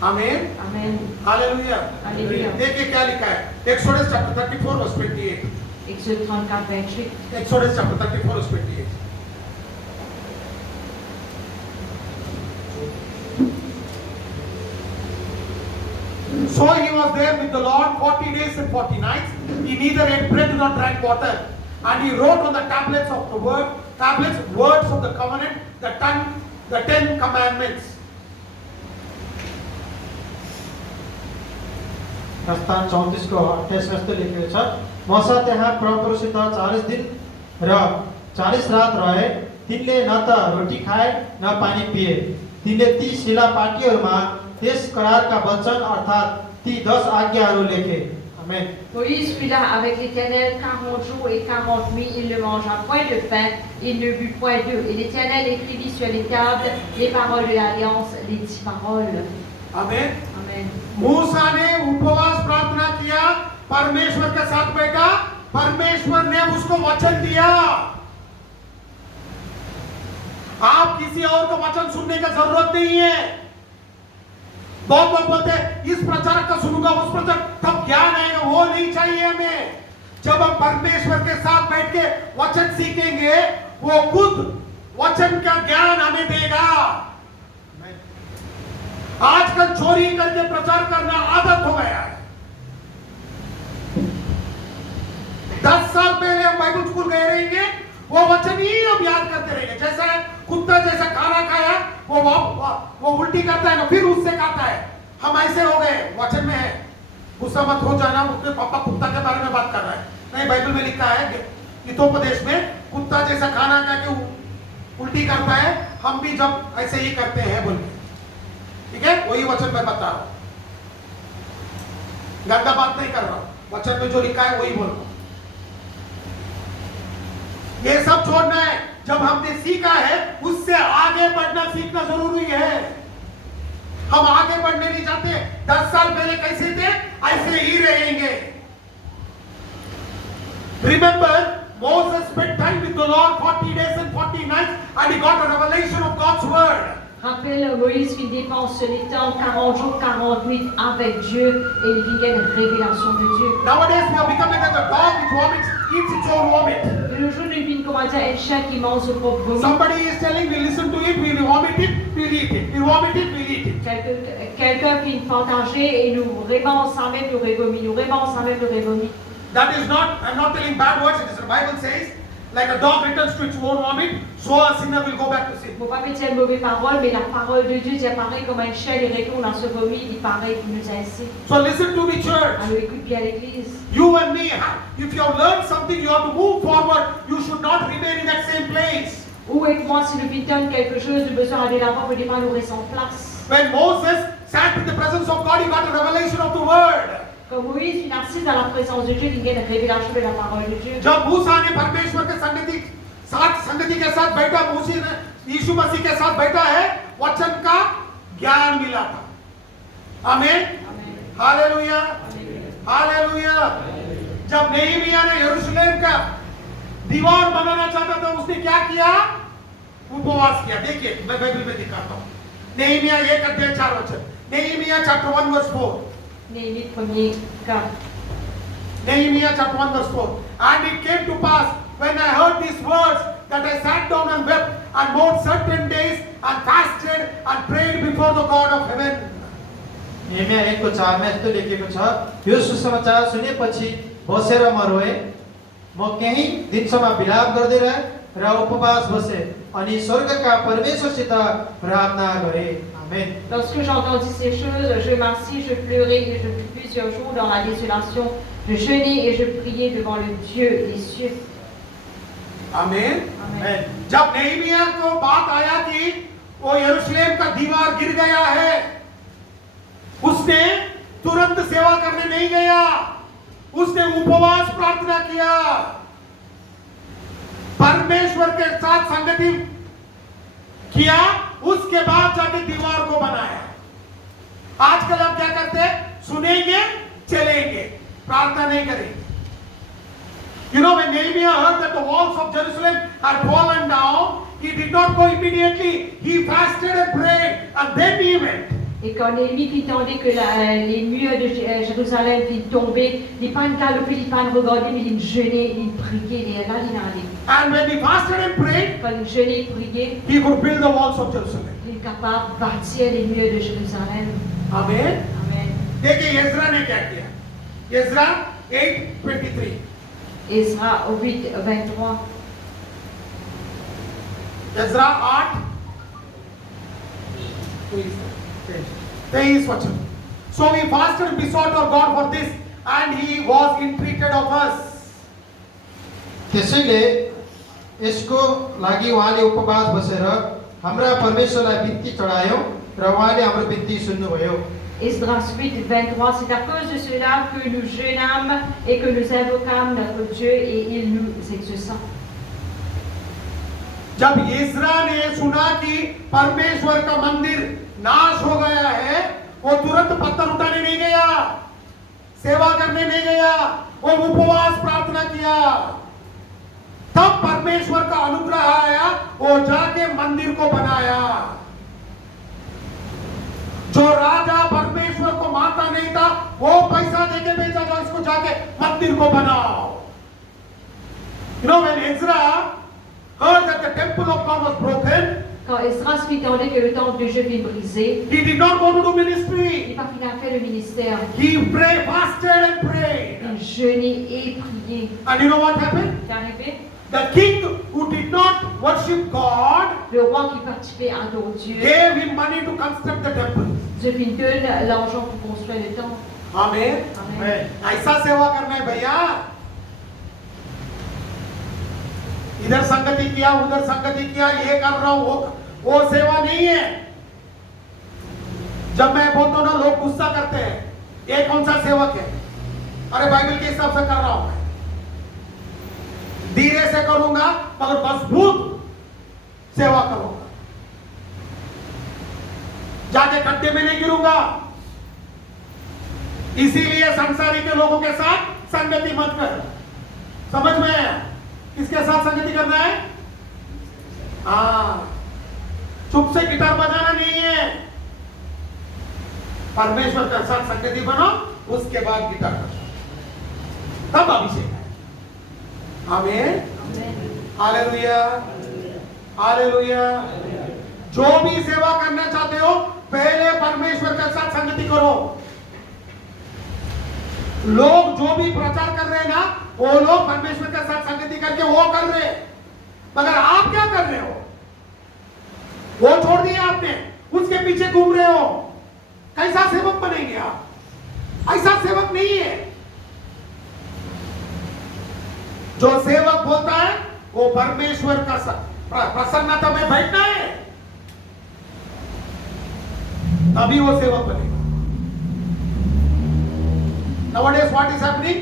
Amen. Amen. Hallelujah. Alléluia. देखिए क्या लिखा है, Exodus chapter 34 verse 28. Exode 34, 28. Exodus chapter 34 verse 28. So he was there with the Lord 40 days and 40 nights. He neither ate bread nor drank water. And he wrote on the tablets of the words of the covenant, the 10 commandments. प्रस्थान 34 को 28 यस्तो लेखेको छ, मसा त्यहाँ परमप्रभुसित 40 दिन र 40 रात रहे। तिनले न त रोटी खाए न पानी पिए। तिनले ती शिलापाटीहरूमा त्यस करारका वचन अर्थात् ती 10 आज्ञाहरू लेखे। आमेन। Moïse fut là avec l'Éternel 40 jours et 40 nuits. Il ne mangea point de pain, il ne but point d'eau. Et l'Éternel écrivit sur les tables les paroles de l'Alliance, les 10 paroles. Amen. Amen. मूसा ने उपवास प्रार्थना किया, परमेश्वर के साथ बैठा, परमेश्वर ने उसको वचन दिया। आप किसी और को वचन सुनने का जरूरत नहीं है। बहुत लोग बोलते हैं इस प्रचारक का सुनूंगा, उस प्रचारक, तब ज्ञान आएगा, वो नहीं चाहिए हमें। जब हम परमेश्वर के साथ बैठ के वचन सीखेंगे, वो खुद वचन का ज्ञान हमें देगा। आजकल चोरी करके प्रचार करना आदत हो गया है। 10 साल पहले हम बाइबल स्कूल गए रहेंगे, वो वचन ही अब याद करते रहेंगे। जैसा कुत्ता जैसा खाना खाया वो उल्टी करता है ना, फिर उससे खाता है। हम ऐसे हो गए, वचन में है। गुस्सा मत हो जाना, उसके पापा कुत्ता के बारे में बात कर रहा है। नहीं, बाइबल में लिखा है हितोपदेश में, कुत्ता जैसा खाना खा के उल्टी करता है, हम भी जब ऐसे ही करते हैं बोल के। ठीक है, वही वचन में बता रहा हूं, गंदा बात नहीं कर रहा हूं, वचन में जो लिखा है वही बोल रहा हूं। ये सब छोड़ना है। जब हमने सीखा है उससे आगे बढ़ना सीखना जरूरी है। हम आगे बढ़ने नहीं चाहते। 10 साल पहले कैसे थे ऐसे ही रहेंगे। Remember, Moses spent time with the Lord 40 days and 40 nights and he got a revelation of God's word. Rappelle, Moïse qu'il dépense les temps 40 jours, 40 nuits avec Dieu et il vient une révélation de Dieu. Nowadays we are becoming like a dog which vomits, eats its own vomit. De nos jours, nous vivons comme un chien qui mange son propre vomi. Somebody is telling, we listen to it, we vomit it, we eat it. We vomit it, we eat it. Quelqu'un fait une fantasie et nous rébande sans même le révomit, nous rébande sans même le révomit. That is not, I'm not telling bad words, it is the Bible says, like a dog returns to its own vomit, so a sinner will go back to sin. Il ne faut pas que tu aies une mauvaise parole, mais la parole de Dieu, c'est pareil comme un chien, il retourne dans ce vomi, il paraît qu'il nous a ainsi. So listen to the church. Alors écoute bien l'église. You and me, if you have learned something, you have to move forward. You should not remain in that same place. Où et moi, si nous vivons quelque chose, nous besoin d'aller là-bas pour pas nous rester en place. When Moses sat in the presence of God, he got a revelation of the word. Comme Moïse, il assise dans la présence de Dieu, il y a une révélation de la parole de Dieu. जब मूसा ने परमेश्वर के संगति के साथ बैठा, मूसा ने यीशु मसीह के साथ बैठा है, वचन का ज्ञान मिला था। आमीन, हालेलुया, हालेलुया। जब नेहमिया ने यरूशलेम का दीवार बनाना चाहता था, उसने क्या किया? उपवास किया। देखिए, मैं बाइबल में दिखाता हूँ। Nehemiah 1:4। Nehemiah chapter 1 verse 4। Néhémie 1er 4. Nehemiah chapter 1 verse 4. And it came to pass when I heard these words that I sat down and wept and mourned certain days and fasted and prayed before the God of heaven. Nehemiah 1:4 मा यस्तो लेखेको छ, यो सुसमाचार सुनेपछि बसेर म रोए, म केही दिनसम्म विलाप गर्दै रहे र उपवास बसे अनि स्वर्गका परमेश्वरसित प्रार्थना गरे। आमेन। Lorsque j'ai entendu ces choses, je m'assis, je pleurais et je fus plusieurs jours dans la désolation. Je jeûnais et je priais devant le Dieu des cieux. आमीन। Amen. जब नेहमिया को बात आया कि वो यरूशलेम का दीवार गिर गया है, उसने तुरंत सेवा करने नहीं गया, उसने उपवास प्रार्थना किया, परमेश्वर के साथ संगति किया, उसके बाद जाके दीवार को बनाया। आजकल हम क्या करते हैं? सुनेंगे, चलेंगे, प्रार्थना नहीं करेंगे। You know, when Nehemiah heard that the walls of Jerusalem had fallen down, he did not go immediately. He fasted and prayed, and then he went. Et quand Néhémie entendait que les murs de Jérusalem viennent tomber, il n'est pas galopé, il n'est pas regardé, mais il jeûnait, il priait, il est là, il est allé. And when he fasted and prayed, Quand il jeûnait et priait, he could build the walls of Jerusalem. il est capable de bâtir les murs de Jérusalem. Amen. Amen. देखिए यज्रा ने क्या किया? यज्रा 8:23. Ezra 8:23. यज्रा 8:23 वचन. So we fasted and besought our God for this, and He was entreated of us. त्यसैले यसको लागि उहाँले उपवास बसेर हाम्रा परमेश्वरलाई बिन्ती चढायौं र उहाँले हाम्रो बिन्ती सुन्नुभयो। Esdras 8:23, c'est à cause de cela que nous jeûnâmes et que nous invoquâmes notre Dieu et il nous exauça. जब इस्रा ने सुना कि परमेश्वर का मंदिर नाश हो गया है, वो तुरंत पत्थर उठाने नहीं गया, सेवा करने नहीं गया, वो उपवास प्रार्थना किया। तब परमेश्वर का अनुग्रह आया, वो जाके मंदिर को बनाया। जो राजा परमेश्वर को मानता नहीं था, वो पैसा देके बेचा था, इसको जाके मंदिर को बनाओ। You know, when Ezra heard that the temple of God was broken, Quand Quand Esdras entendait que le temple de Dieu vient briser, He did not go to do il ministry. n'est pas fini à faire le ministère. He prayed, fasted and prayed. Il jeûnait et priait. And you know what happened? C'est arrivé. The king who did not worship God Le roi qui participait à adorer Dieu, gave him money to construct the temple. Dieu lui donne l'argent pour construire le temple. Amen. Amen. ऐसा सेवा करना है भैया. इधर संगति किया, उधर संगति किया, ये कर रहा हूं, वो सेवा नहीं है. जब मैं बोलता हूं ना, लोग गुस्सा करते हैं. ये कौन सा सेवक है? अरे बाइबल के हिसाब से कर रहा हूं. धीरे से करूंगा मगर मजबूत सेवा करूंगा. जाके खड्डे में नहीं गिरूंगा. इसीलिए संसारी के लोगों के साथ संगति मत कर. समझ में आया? किसके साथ संगति करना है? हाँ, चुप से गिटार बजाना नहीं है. परमेश्वर के साथ संगति बनो, उसके बाद गिटार बजाओ, तब अभिषेक है. आमीन. Hallelujah, hallelujah. जो भी सेवा करना चाहते हो, पहले परमेश्वर के साथ संगति करो. लोग जो भी प्रचार कर रहे हैं ना, वो लोग परमेश्वर के साथ संगति करके वो कर रहे हैं. मगर आप क्या कर रहे हो? वो छोड़ दिया आपने, उसके पीछे घूम रहे हो. कैसा सेवक बनेंगे आप? ऐसा सेवक नहीं है. जो सेवक बोलता है वो परमेश्वर का प्रसन्नता में बैठना है, तभी वो सेवक बनेगा. Nowadays, what is happening?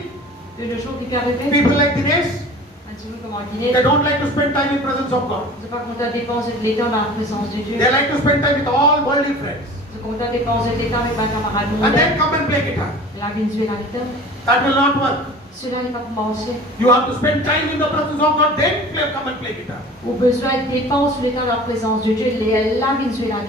De nos jours qui arrivent, People like Dinesh, un petit peu comme Guinée, they don't like to spend time in presence of God. ils sont pas contents de dépenser de l'état dans la présence de Dieu. They like to spend time with all worldly friends. Ils sont contents de dépenser de l'état avec un camarade And mondain. then come and play guitar. La Venezuela, That will not work. cela n'est pas commencé. You have to spend time in the presence of God, then come and play guitar. Au besoin de dépenser l'état dans la présence de Dieu, la Venezuela.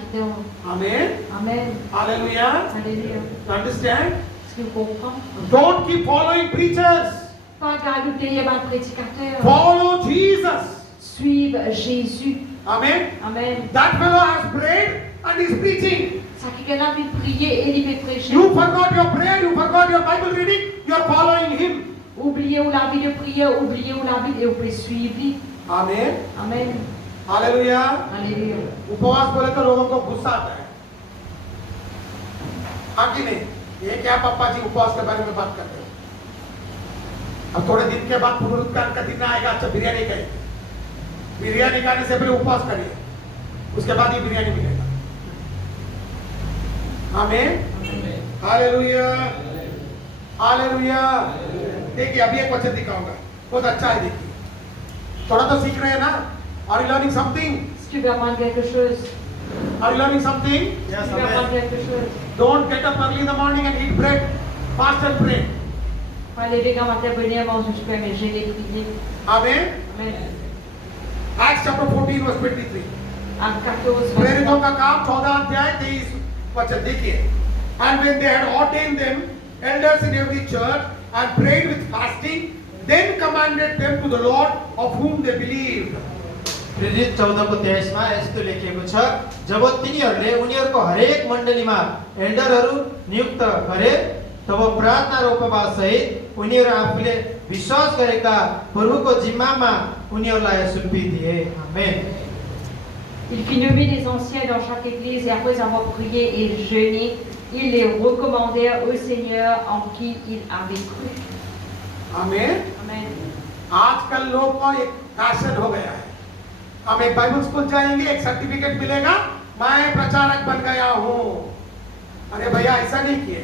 Amen. Amen. Hallelujah. Alléluia. You understand? Est-ce que vous comprenez? Don't keep following preachers. Pas garder un prédicateur. Follow Jesus. Suivre Jésus. Amen. Amen. That fellow has prayed and is preaching. Ça qui a envie de prier et il fait prêcher. You forgot your prayer, you forgot your Bible reading, you are following him. Oubliez où la vie de prière, oubliez où la vie et vous pouvez suivre. Amen. Amen. Hallelujah. Alléluia. उपवास बोले तो लोगों को गुस्सा आता है. हाँ कि नहीं? ये क्या पापा जी उपवास के बारे में बात करते हो? अब थोड़े दिन के बाद पुनरुत्थान का दिन आएगा. अच्छा बिरयानी खाइए. बिरयानी खाने से पहले उपवास करिए, उसके बाद ही बिरयानी मिलेगा. आमीन. Hallelujah, hallelujah. देखिए अभी एक वचन दिखाऊंगा, बहुत अच्छा है. देखिए थोड़ा तो सीख रहे हैं ना? Are you learning something? Est-ce que tu veux apprendre quelque chose? Are you learning something? Yes, Tu veux apprendre quelque chose? Don't get up early in the morning and eat bread, fast and pray. Pas lever quand matin, venir manger du pain, mais j'ai les prier. Amen. Amen. Acts chapter 14 verse 23. Acte 14, प्रेरितों 23. का काम 14 अध्याय 23 वचन देखिए. And when they had ordained them elders in every church and prayed with fasting, then commanded them to the Lord of whom they believed. प्रेरित 14 को 23 मा यस्तो लेखिएको छ, जब तिनीहरूले उनीहरूको हरेक मण्डलीमा एल्डरहरू नियुक्त गरे, तब प्रार्थना र उपवास सहित उनीहरू आफूले विश्वास गरेका प्रभुको जिम्मामा उनीहरूलाई सुम्पिदिए. आमेन. Il fit nommer des anciens dans chaque église et après avoir prié et jeûné, il les recommandait au Seigneur en qui il avait cru. Amen. Amen. आजकल लोग को एक फैशन हो गया है. हम एक बाइबल स्कूल जाएंगे, एक सर्टिफिकेट मिलेगा, मैं प्रचारक बन गया हूं. अरे भैया ऐसा नहीं किए.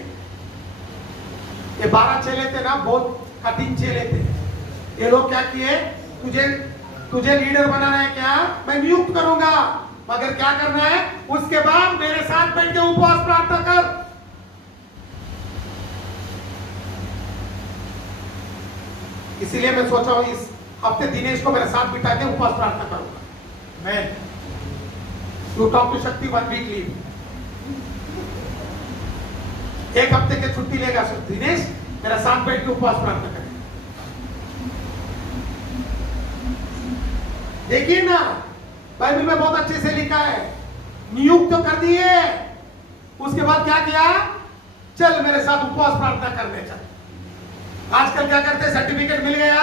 ये 12 चेले थे ना, बहुत कठिन चेले थे. ये लोग क्या किए? तुझे लीडर बनाना है क्या? मैं नियुक्त करूंगा, मगर क्या करना है? उसके बाद मेरे साथ बैठ के उपवास प्रार्थना कर. इसीलिए मैं सोचा हूं इस हफ्ते दिनेश को मेरे साथ बिठा के उपवास प्रार्थना करूंगा. मैं यू टॉक टू शक्ति 1 वीक लीव. एक हफ्ते की छुट्टी लेगा दिनेश, मेरा साथ बैठ के उपवास प्रार्थना करेगा. देखिए ना, बाइबल में बहुत अच्छे से लिखा है, नियुक्त तो कर दिए, उसके बाद क्या किया, चल मेरे साथ उपवास प्रार्थना करने चल। आजकल क्या करते हैं, सर्टिफिकेट मिल गया,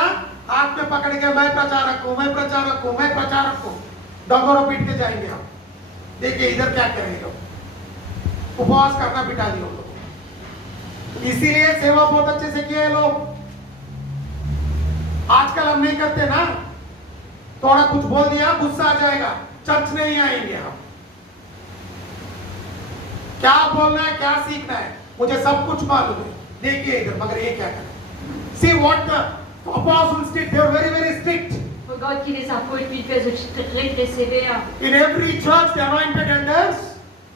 हाथ में पकड़ के मैं प्रचारक हूं, मैं प्रचारक हूं, मैं प्रचारक हूं, डंगोरों पीट के जाएंगे हम। देखिए इधर क्या करेंगे लोग, उपवास करना बिठा दिया लोग, इसीलिए सेवा बहुत अच्छे से किए लोग। आजकल हम नहीं करते ना, थोड़ा कुछ बोल दिया गुस्सा आ जाएगा, चर्च नहीं आएंगे हम। क्या बोलना है, क्या सीखना है, मुझे सब कुछ मालूम है। देखिए इधर, मगर ये क्या करें, see what the apostles did, they were very very strict. Regarde qui les apôtres, puis ils faisaient très très sévère. In every church the anointed elders,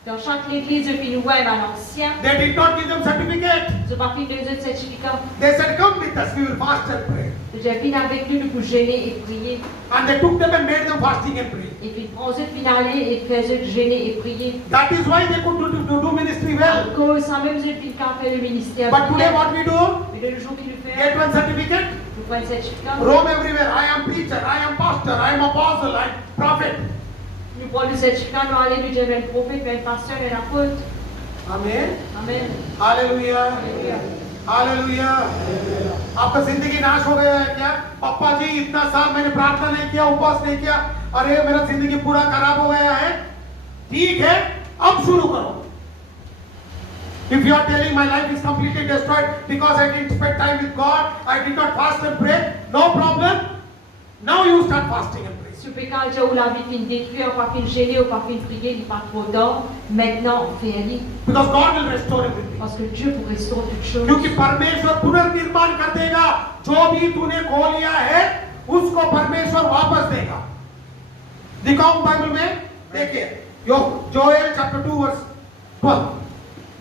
Dans chaque église depuis Nouvelle à l'Ancien, they did not give them certificate. ils ont pas pris de certificat. They said, come with us, we will fast and pray. J'ai venu avec nous pour jeûner et prier. And they took them and made them fasting and pray. Et puis ils prenaient puis aller et faisaient jeûner et prier. That is why they could do ministry well. Encore sans même puis quand fait le ministère. But today what we do, Mais le jour qu'il le fait, get one certificate, nous prenons un certificat. roam everywhere, I am preacher, I am pastor, I am apostle, I am prophet. Nous prenons le certificat, nous allons lui dire même prophète, même pasteur, même apôtre. Amen. Amen. Hallelujah. Alléluia. Hallelujah. आपका जिंदगी नाश हो गया है क्या? पापा जी इतना साल मैंने प्रार्थना नहीं किया, उपवास नहीं किया, अरे मेरा जिंदगी पूरा खराब हो गया है। ठीक है, अब शुरू करो। If you are telling my life is completely destroyed because I didn't spend time with God, I did not fast and pray, no problem. Now you start fasting and praying. Si vous quand j'ai eu la vie fin détruire, pas fin gêner ou pas fin prier, il pas trop d'or. Maintenant, fais-le. Because God will restore everything. Parce que Dieu pour restaurer toutes choses. क्योंकि परमेश्वर पुनर्निर्माण कर देगा, जो भी तूने खो लिया है उसको परमेश्वर वापस देगा। दिखाऊं बाइबल में, देखिए Joel chapter 2 verse 12।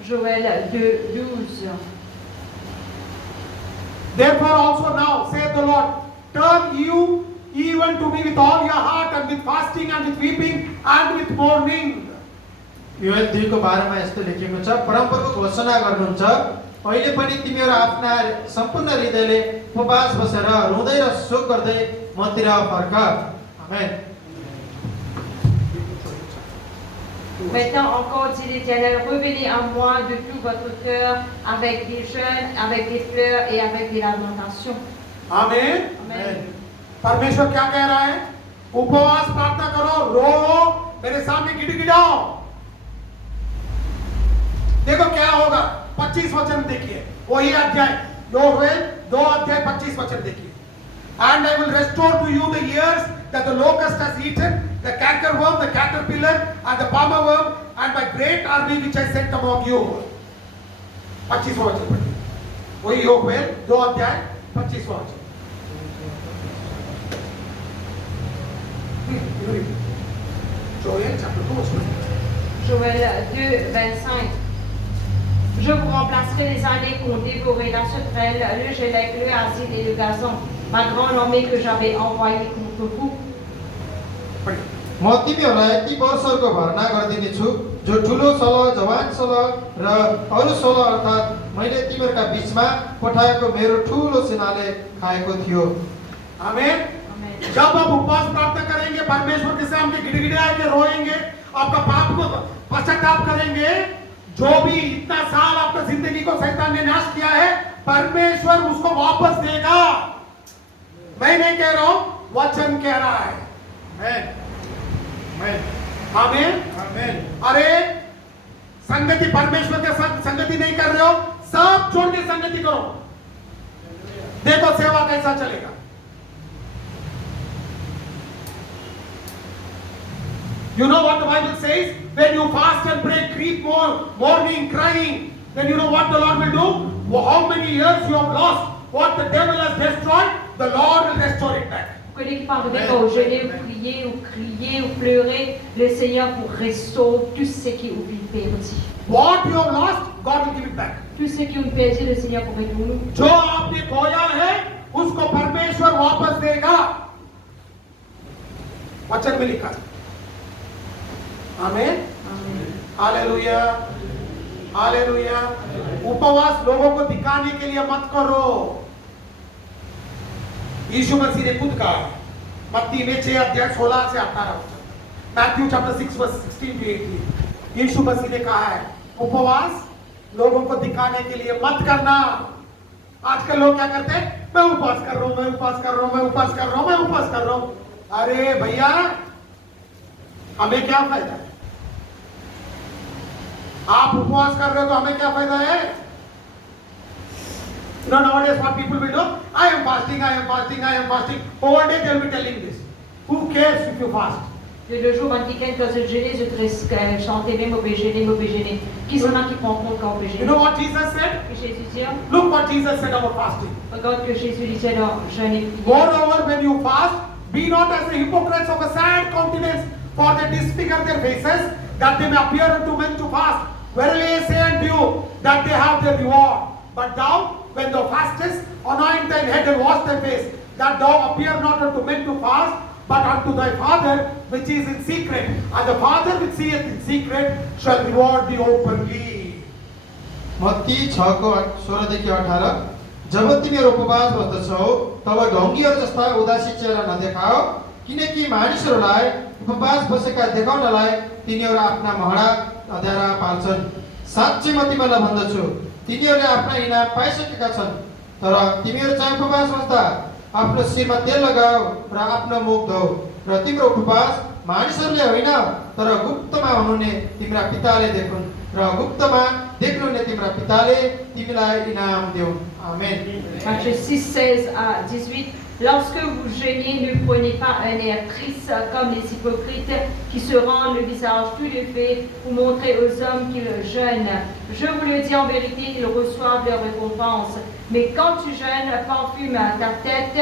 Joël 2:12. Therefore also now saith the Lord, turn you even to me with all your heart and with fasting and with weeping and with mourning. Joel 2 को 12 मा यस्तो लेखिएको छ, परमप्रभु घोषणा गर्नुहुन्छ, अहिले पनि तिमीहरू आफ्ना सम्पूर्ण हृदयले उपवास बसेर रुँदै र शोक गर्दै मतिर फर्क। आमेन। Maintenant encore, dit l'Éternel, revenez à moi de tout votre cœur, avec des jeûnes, avec des pleurs et avec des lamentations. आमीन। Amen. परमेश्वर क्या कह रहा है? उपवास प्रार्थना करो, रो, मेरे सामने गिड़गिड़ाओ। देखो क्या होगा, 25 वचन देखिए, वही अध्याय योएल 2 अध्याय 25 वचन देखिए। And I will restore to you the years that the locust has eaten, the cankerworm, the caterpillar, and the palmer worm, and my great army which I sent among you. 25 वचन पढ़िए, वही योएल 2 अध्याय 25 वचन। Joël chapitre 2 verset 25. Joël 2:25. Je vous remplacerai les années qu'ont dévoré la sauterelle, le gélec, le asile et le gazon, ma grande armée que j'avais envoyée contre vous. म तिमीहरूलाई यति वर्षहरूको भर्ना गरिदिनेछु जो ठुलो सल, जवान सल र अरू सल अर्थात् मैले तिमीहरूका बीचमा पठाएको मेरो ठुलो सेनाले खाएको थियो। आमीन। Amen. जब आप उपवास प्रार्थना करेंगे, परमेश्वर के सामने गिड़गिड़ाएंगे, रोएंगे, आपका पाप को पश्चाताप करेंगे, जो भी इतना साल आपका जिंदगी को शैतान ने नाश किया है, परमेश्वर उसको वापस देगा। मैं नहीं कह रहा हूं, वचन कह रहा है। आमीन। आमीन। अरे संगति परमेश्वर के साथ संगति नहीं कर रहे हो, सब छोड़ के संगति करो, देखो सेवा कैसा चलेगा। You know what the Bible says? When you fast and pray, creep more, mourning, crying, then you know what the Lord will do? How many years you have lost, what the devil has destroyed, the Lord will restore it back. Vous connaissez qui parvenez quand vous jeûnez, vous priez, vous criez, vous pleurez, le Seigneur vous restaure tout ce qui vous perdu. What you have lost, God will give it back. Tout ce qui vous perdu, le Seigneur pour retourner. जो आपने खोया है, उसको परमेश्वर वापस देगा। वचन में लिखा। आमीन। Hallelujah, hallelujah. उपवास लोगों को दिखाने के लिए मत करो। यीशु मसीह ने खुद कहा, मत्ती में 6 अध्याय 16 से 18 वचन। मैथ्यू चैप्टर 6 वर्स 16 to 18 यीशु मसीह ने कहा है उपवास लोगों को दिखाने के लिए मत करना। आजकल लोग क्या करते हैं, मैं उपवास कर रहा हूं, मैं उपवास कर रहा हूं, मैं उपवास कर रहा हूं, मैं उपवास कर रहा हूं। अरे भैया हमें क्या फायदा है? आप उपवास कर रहे हो तो हमें क्या फायदा है? You know nowadays what people will do? I am fasting, I am fasting, I am fasting. Whole day they will be telling this. Who cares if you fast? Le jour où quelqu'un cause de gêner, je te chanter même mauvais gêner. Qui sont là qui prend compte quand on peut You gêner? know what Jesus said? Que Jésus dit, Look what Jesus said about fasting. regarde que Jésus disait dans jeûne et prière. Moreover, when you fast, be not as the hypocrites of a sad countenance, for they disfigure their faces, that they may appear unto men to fast. Verily I say unto you, that they have their reward. But thou, when thou fastest, anoint thine head and wash thy face, that thou appear not unto men to fast, but unto thy Father which is in secret. And the Father which seeth in secret shall reward thee openly. मत्ती 6:16 देखि 18 जब तिमीहरू उपवास बस्दछौ तब ढङ्गीहरू जस्ता उदासी चेहरा नदेखाओ, किनकि मानिसहरूलाई उपवास बसेका देखाउनलाई तिनीहरू आफ्ना महडा अँध्यारा पाल्छन्। साँच्चै म तिमीहरूलाई भन्दछु, तिनीहरूले आफ्ना इनाम पाइसकेका छन्। तर तिमीहरू चाहिँ उपवास बस्दा आफ्नो शिरमा तेल लगाऊ र आफ्नो मुख धोऊ, र तिम्रो उपवास मानिसहरूले होइन तर गुप्तमा हुनुहुने तिम्रा पिताले देखुन्, र गुप्तमा देख्नुहुने तिम्रा पिताले तिमीलाई इनाम देऊन्। आमेन। Matthieu 6, 16 à 18. Lorsque vous jeûnez, ne prenez pas un air triste comme les hypocrites qui se rendent le visage tout fait pour montrer aux hommes qu'ils jeûnent. Je vous le dis en vérité, ils reçoivent leur récompense. Mais quand tu jeûnes, parfume ta tête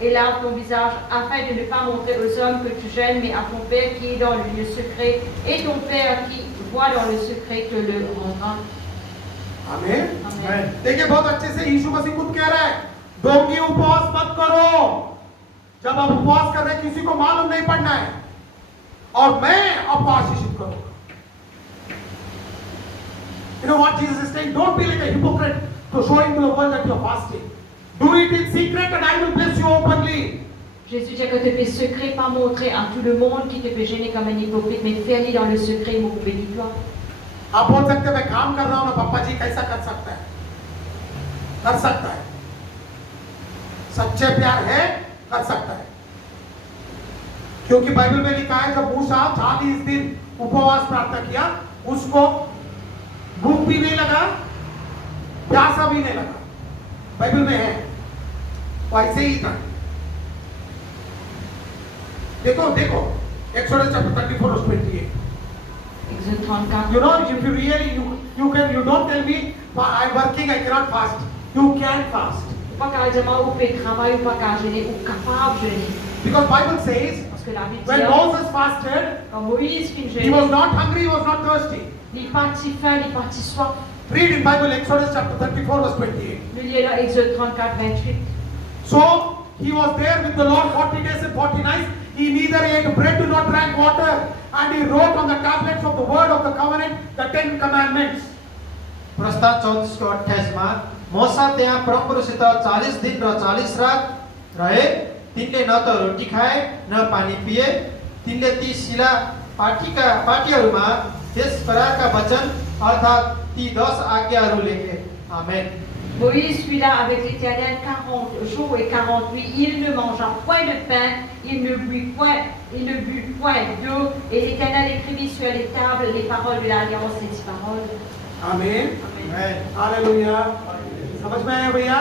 et lave ton visage, afin de ne pas montrer aux hommes que tu jeûnes, mais à ton Père qui est dans le lieu secret, et ton Père qui voit dans le secret te le rendra. आमेन। Amen. देखिए बहुत अच्छे से यीशु मसीह खुद कह रहा है, ढोंगी उपवास मत करो। जब आप उपवास कर रहे हैं किसी को मालूम नहीं पड़ना है, और मैं आपको आशीषित करूंगा। You know what Jesus is saying? Don't be like a hypocrite to showing to the world that you are fasting. Do it in secret and I will bless you openly. Jésus dit que tu fais secret, pas montrer à tout le monde qui te fait gêner comme un hypocrite, mais fais-le dans le secret, mon bénis-toi. आप बोल सकते हैं मैं काम कर रहा हूं ना, पापा जी कैसा कर सकता है? कर सकता है। सच्चे प्यार है, कर सकता है। क्योंकि बाइबल में लिखा है जब मूसा 40 दिन उपवास प्रार्थना किया, उसको भूख भी नहीं लगा, प्यासा भी नहीं लगा। बाइबल में है, वैसे ही था। देखो देखो exodus chapter 34:28। Exode 34. You know, if you really you don't tell me I'm working, I cannot fast. You can fast Pas qu'à dire ou peut travailler ou pas qu'à gêner ou capable de gêner. because Bible says Parce que la Bible when dit, Moses fasted, quand Moïse fit he gêner, was not hungry, he was not thirsty. il partit faim, il partit soif. Read in Bible Exodus chapter 34:28. Le lieu là, Exode 34, 28. So he was there with the Lord 40 days and 40 nights. He neither ate bread nor drank water, and he wrote on the tablets of the word of the covenant the 10 commandments. प्रस्ताव 34:28 मा मोसा त्यहाँ परमप्रभुसित 40 दिन र 40 रात रहे। तिनले न त रोटी खाए न पानी पिए। तिनले ती शिला पाटीहरूमा त्यस प्रकारका वचन अर्थात् ती 10 आज्ञाहरू लेखे। आमेन। Moïse fut là avec l'Éternel 40 jours et 40 nuits. Il ne mangea point de pain, il ne but point d'eau. Et l'Éternel écrivit sur les tables les paroles de l'Alliance, les 10 paroles. Amen. Amen. Hallelujah. समझ में आया भैया?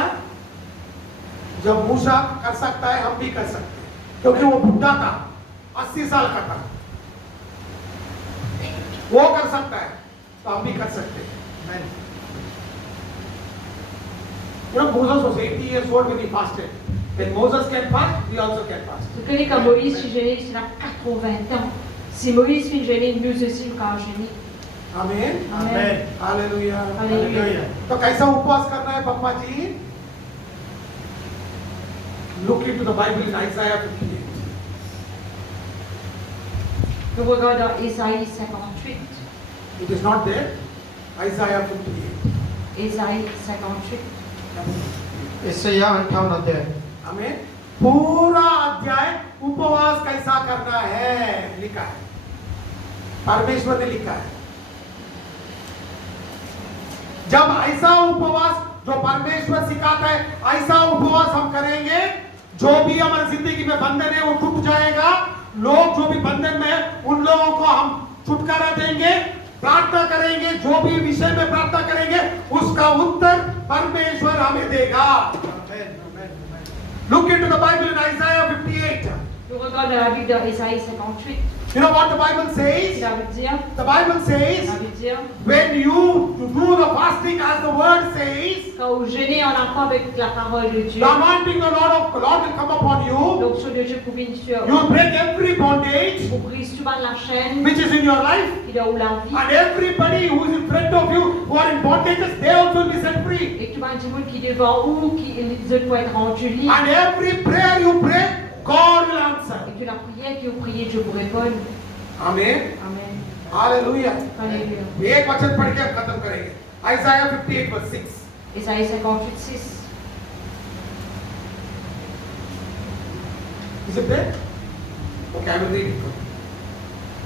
जब मूसा कर सकता है, हम भी कर सकते हैं, क्योंकि वो बुढ़ा था, 80 साल का था। वो कर सकता है, तो हम भी कर सकते हैं। You know, Moses was 80 years old when he fasted. When Moses can fast, we also can fast. Vous connaissez quand Moïse fit jeûner, il a 80 ans. Si Moïse fit jeûner, nous aussi nous allons jeûner. Amen. Amen. Hallelujah. Alléluia. तो कैसा उपवास करना है पप्पा जी? Look into the Bible in Isaiah 58. Nous regardons Ésaïe 58. It is not there. Isaiah 58. Ésaïe 58. यशाया 58 अध्याय। हमें पूरा अध्याय उपवास कैसा करना है लिखा है। परमेश्वर ने लिखा है। जब ऐसा उपवास जो परमेश्वर सिखाता है, ऐसा उपवास हम करेंगे, जो भी हमारी जिंदगी में बंधन है वो टूट जाएगा। लोग जो भी बंधन में है उन लोगों को हम छुटकारा देंगे, प्रार्थना करेंगे, जो भी विषय में प्रार्थना करेंगे उसका उत्तर परमेश्वर हमें देगा। Look into the Bible in Isaiah 58. Nous regardons dans la Bible d'Ésaïe 58. You know what the Bible says? Ça veut dire, The Bible says, ça veut dire, when you do the fasting as the word says, quand vous jeûnez en accord avec la parole de Dieu, the anointing of the Lord will come upon you. l'onction de Dieu pour venir sur You will break every bondage vous brise souvent la chaîne which is in your life, qui doit où la vie. and everybody who is in front of you who are in bondages, they also will be set free. Et que tout le monde qui est devant vous, qui les autres vont être rendus libres. And every prayer you pray, God will answer. Et que la prière que vous priez, Dieu vous répond. Amen. Amen. Hallelujah. Alléluia. एक वचन पढ़ के हम खत्म करेंगे। Isaiah 58 verse 6. Ésaïe 58, 6. Is it there? Okay, I will read it.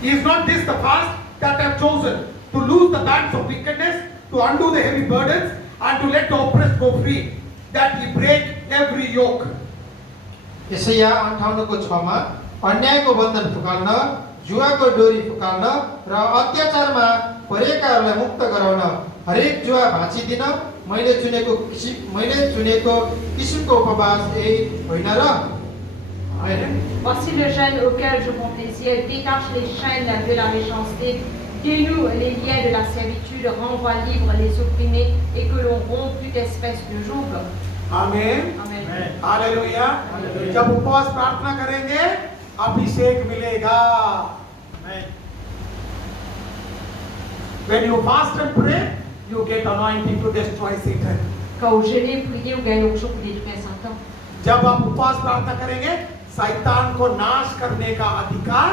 Is not this the fast that I have chosen, to loose the bands of wickedness, to undo the heavy burdens, and to let the oppressed go free, that he break every yoke? यसैया 58 को 6 मा अन्यायको बन्धन फुकाल्न, जुवाको डोरी फुकाल्न र अत्याचारमा परेकाहरूलाई मुक्त गराउन, हरेक जुवा भाँचिदिन मैले चुनेको किसिमको उपवास यही होइन र? Amen. Voici le jeûne auquel je prends plaisir. Détache les chaînes de la méchanceté. Dénoue les liens de la servitude. Renvoie libre les opprimés et que l'on rompe toute espèce de joug. Amen. Amen. Hallelujah. जब उपवास प्रार्थना करेंगे अभिषेक मिलेगा। When you fast and pray, you get anointing to destroy Satan. Quand vous jeûnez, priez, vous gagnez l'onction pour détruire Satan. जब आप उपवास प्रार्थना करेंगे, शैतान को नाश करने का अधिकार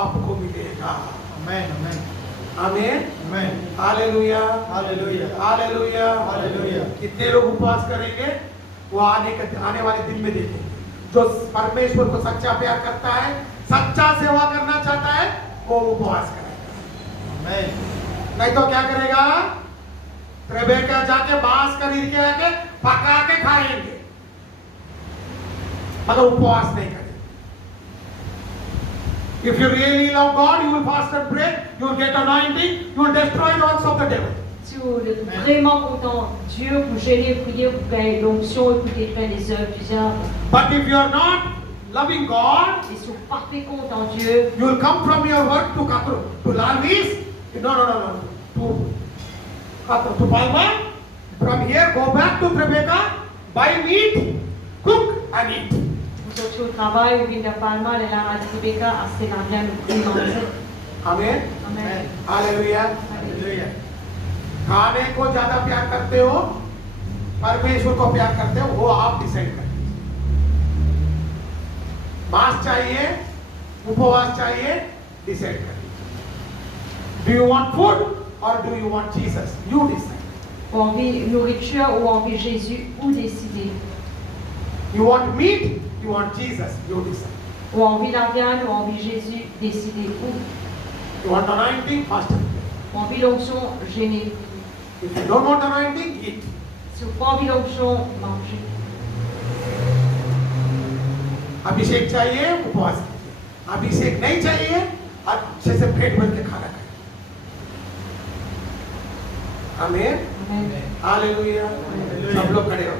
आपको मिलेगा। Amen amen amen. Amen. Hallelujah hallelujah hallelujah hallelujah. कितने लोग उपवास करेंगे वो आने वाले दिन में देखेंगे। जो परमेश्वर को सच्चा प्यार करता है, सच्चा सेवा करना चाहता है, वो उपवास करेगा। आमेन। नहीं तो क्या करेगा? रेबेका जाके बांस खरीद के आके पका के खाएंगे, मगर उपवास नहीं करेंगे। If you really love God, you will fast and pray, you will get anointing, you will destroy the works of the devil. Si vous êtes vraiment content, Dieu, vous jeûnez, priez, vous gagnez l'onction et vous détruisez les œuvres du diable. But if you are not loving God, Et si vous parfait compte en Dieu, you will come from your work to Larvis. No. To Palma. From here, go back to Rebecca, buy meat, cook and eat. vous sortez au travail, vous venez de Palma, allez là à Rebecca, assez la viande, vous mangez. Amen. Amen. Hallelujah. Hallelujah. खाने को ज्यादा प्यार करते हो, परमेश्वर को प्यार करते हो, वो आप डिसाइड करें। मांस चाहिए, उपवास चाहिए, डिसाइड करें। Do you want food or do you want Jesus? You decide. Ou envie nourriture ou envie Jésus, ou décider. You want meat, you want Jesus, you decide. Ou envie la viande, ou envie Jésus, décider. Ou You want anointing, fast and pray. envie l'onction, jeûner. If you don't want anointing, eat. Si vous n'avez pas envie l'onction, mangez. अभिषेक चाहिए, उपवास कीजिए। अभिषेक नहीं चाहिए, अच्छे से पेट भर के खाना खाइए। आमीन। Amen. हालेलुया। हालेलुया। सब लोग खड़े हो।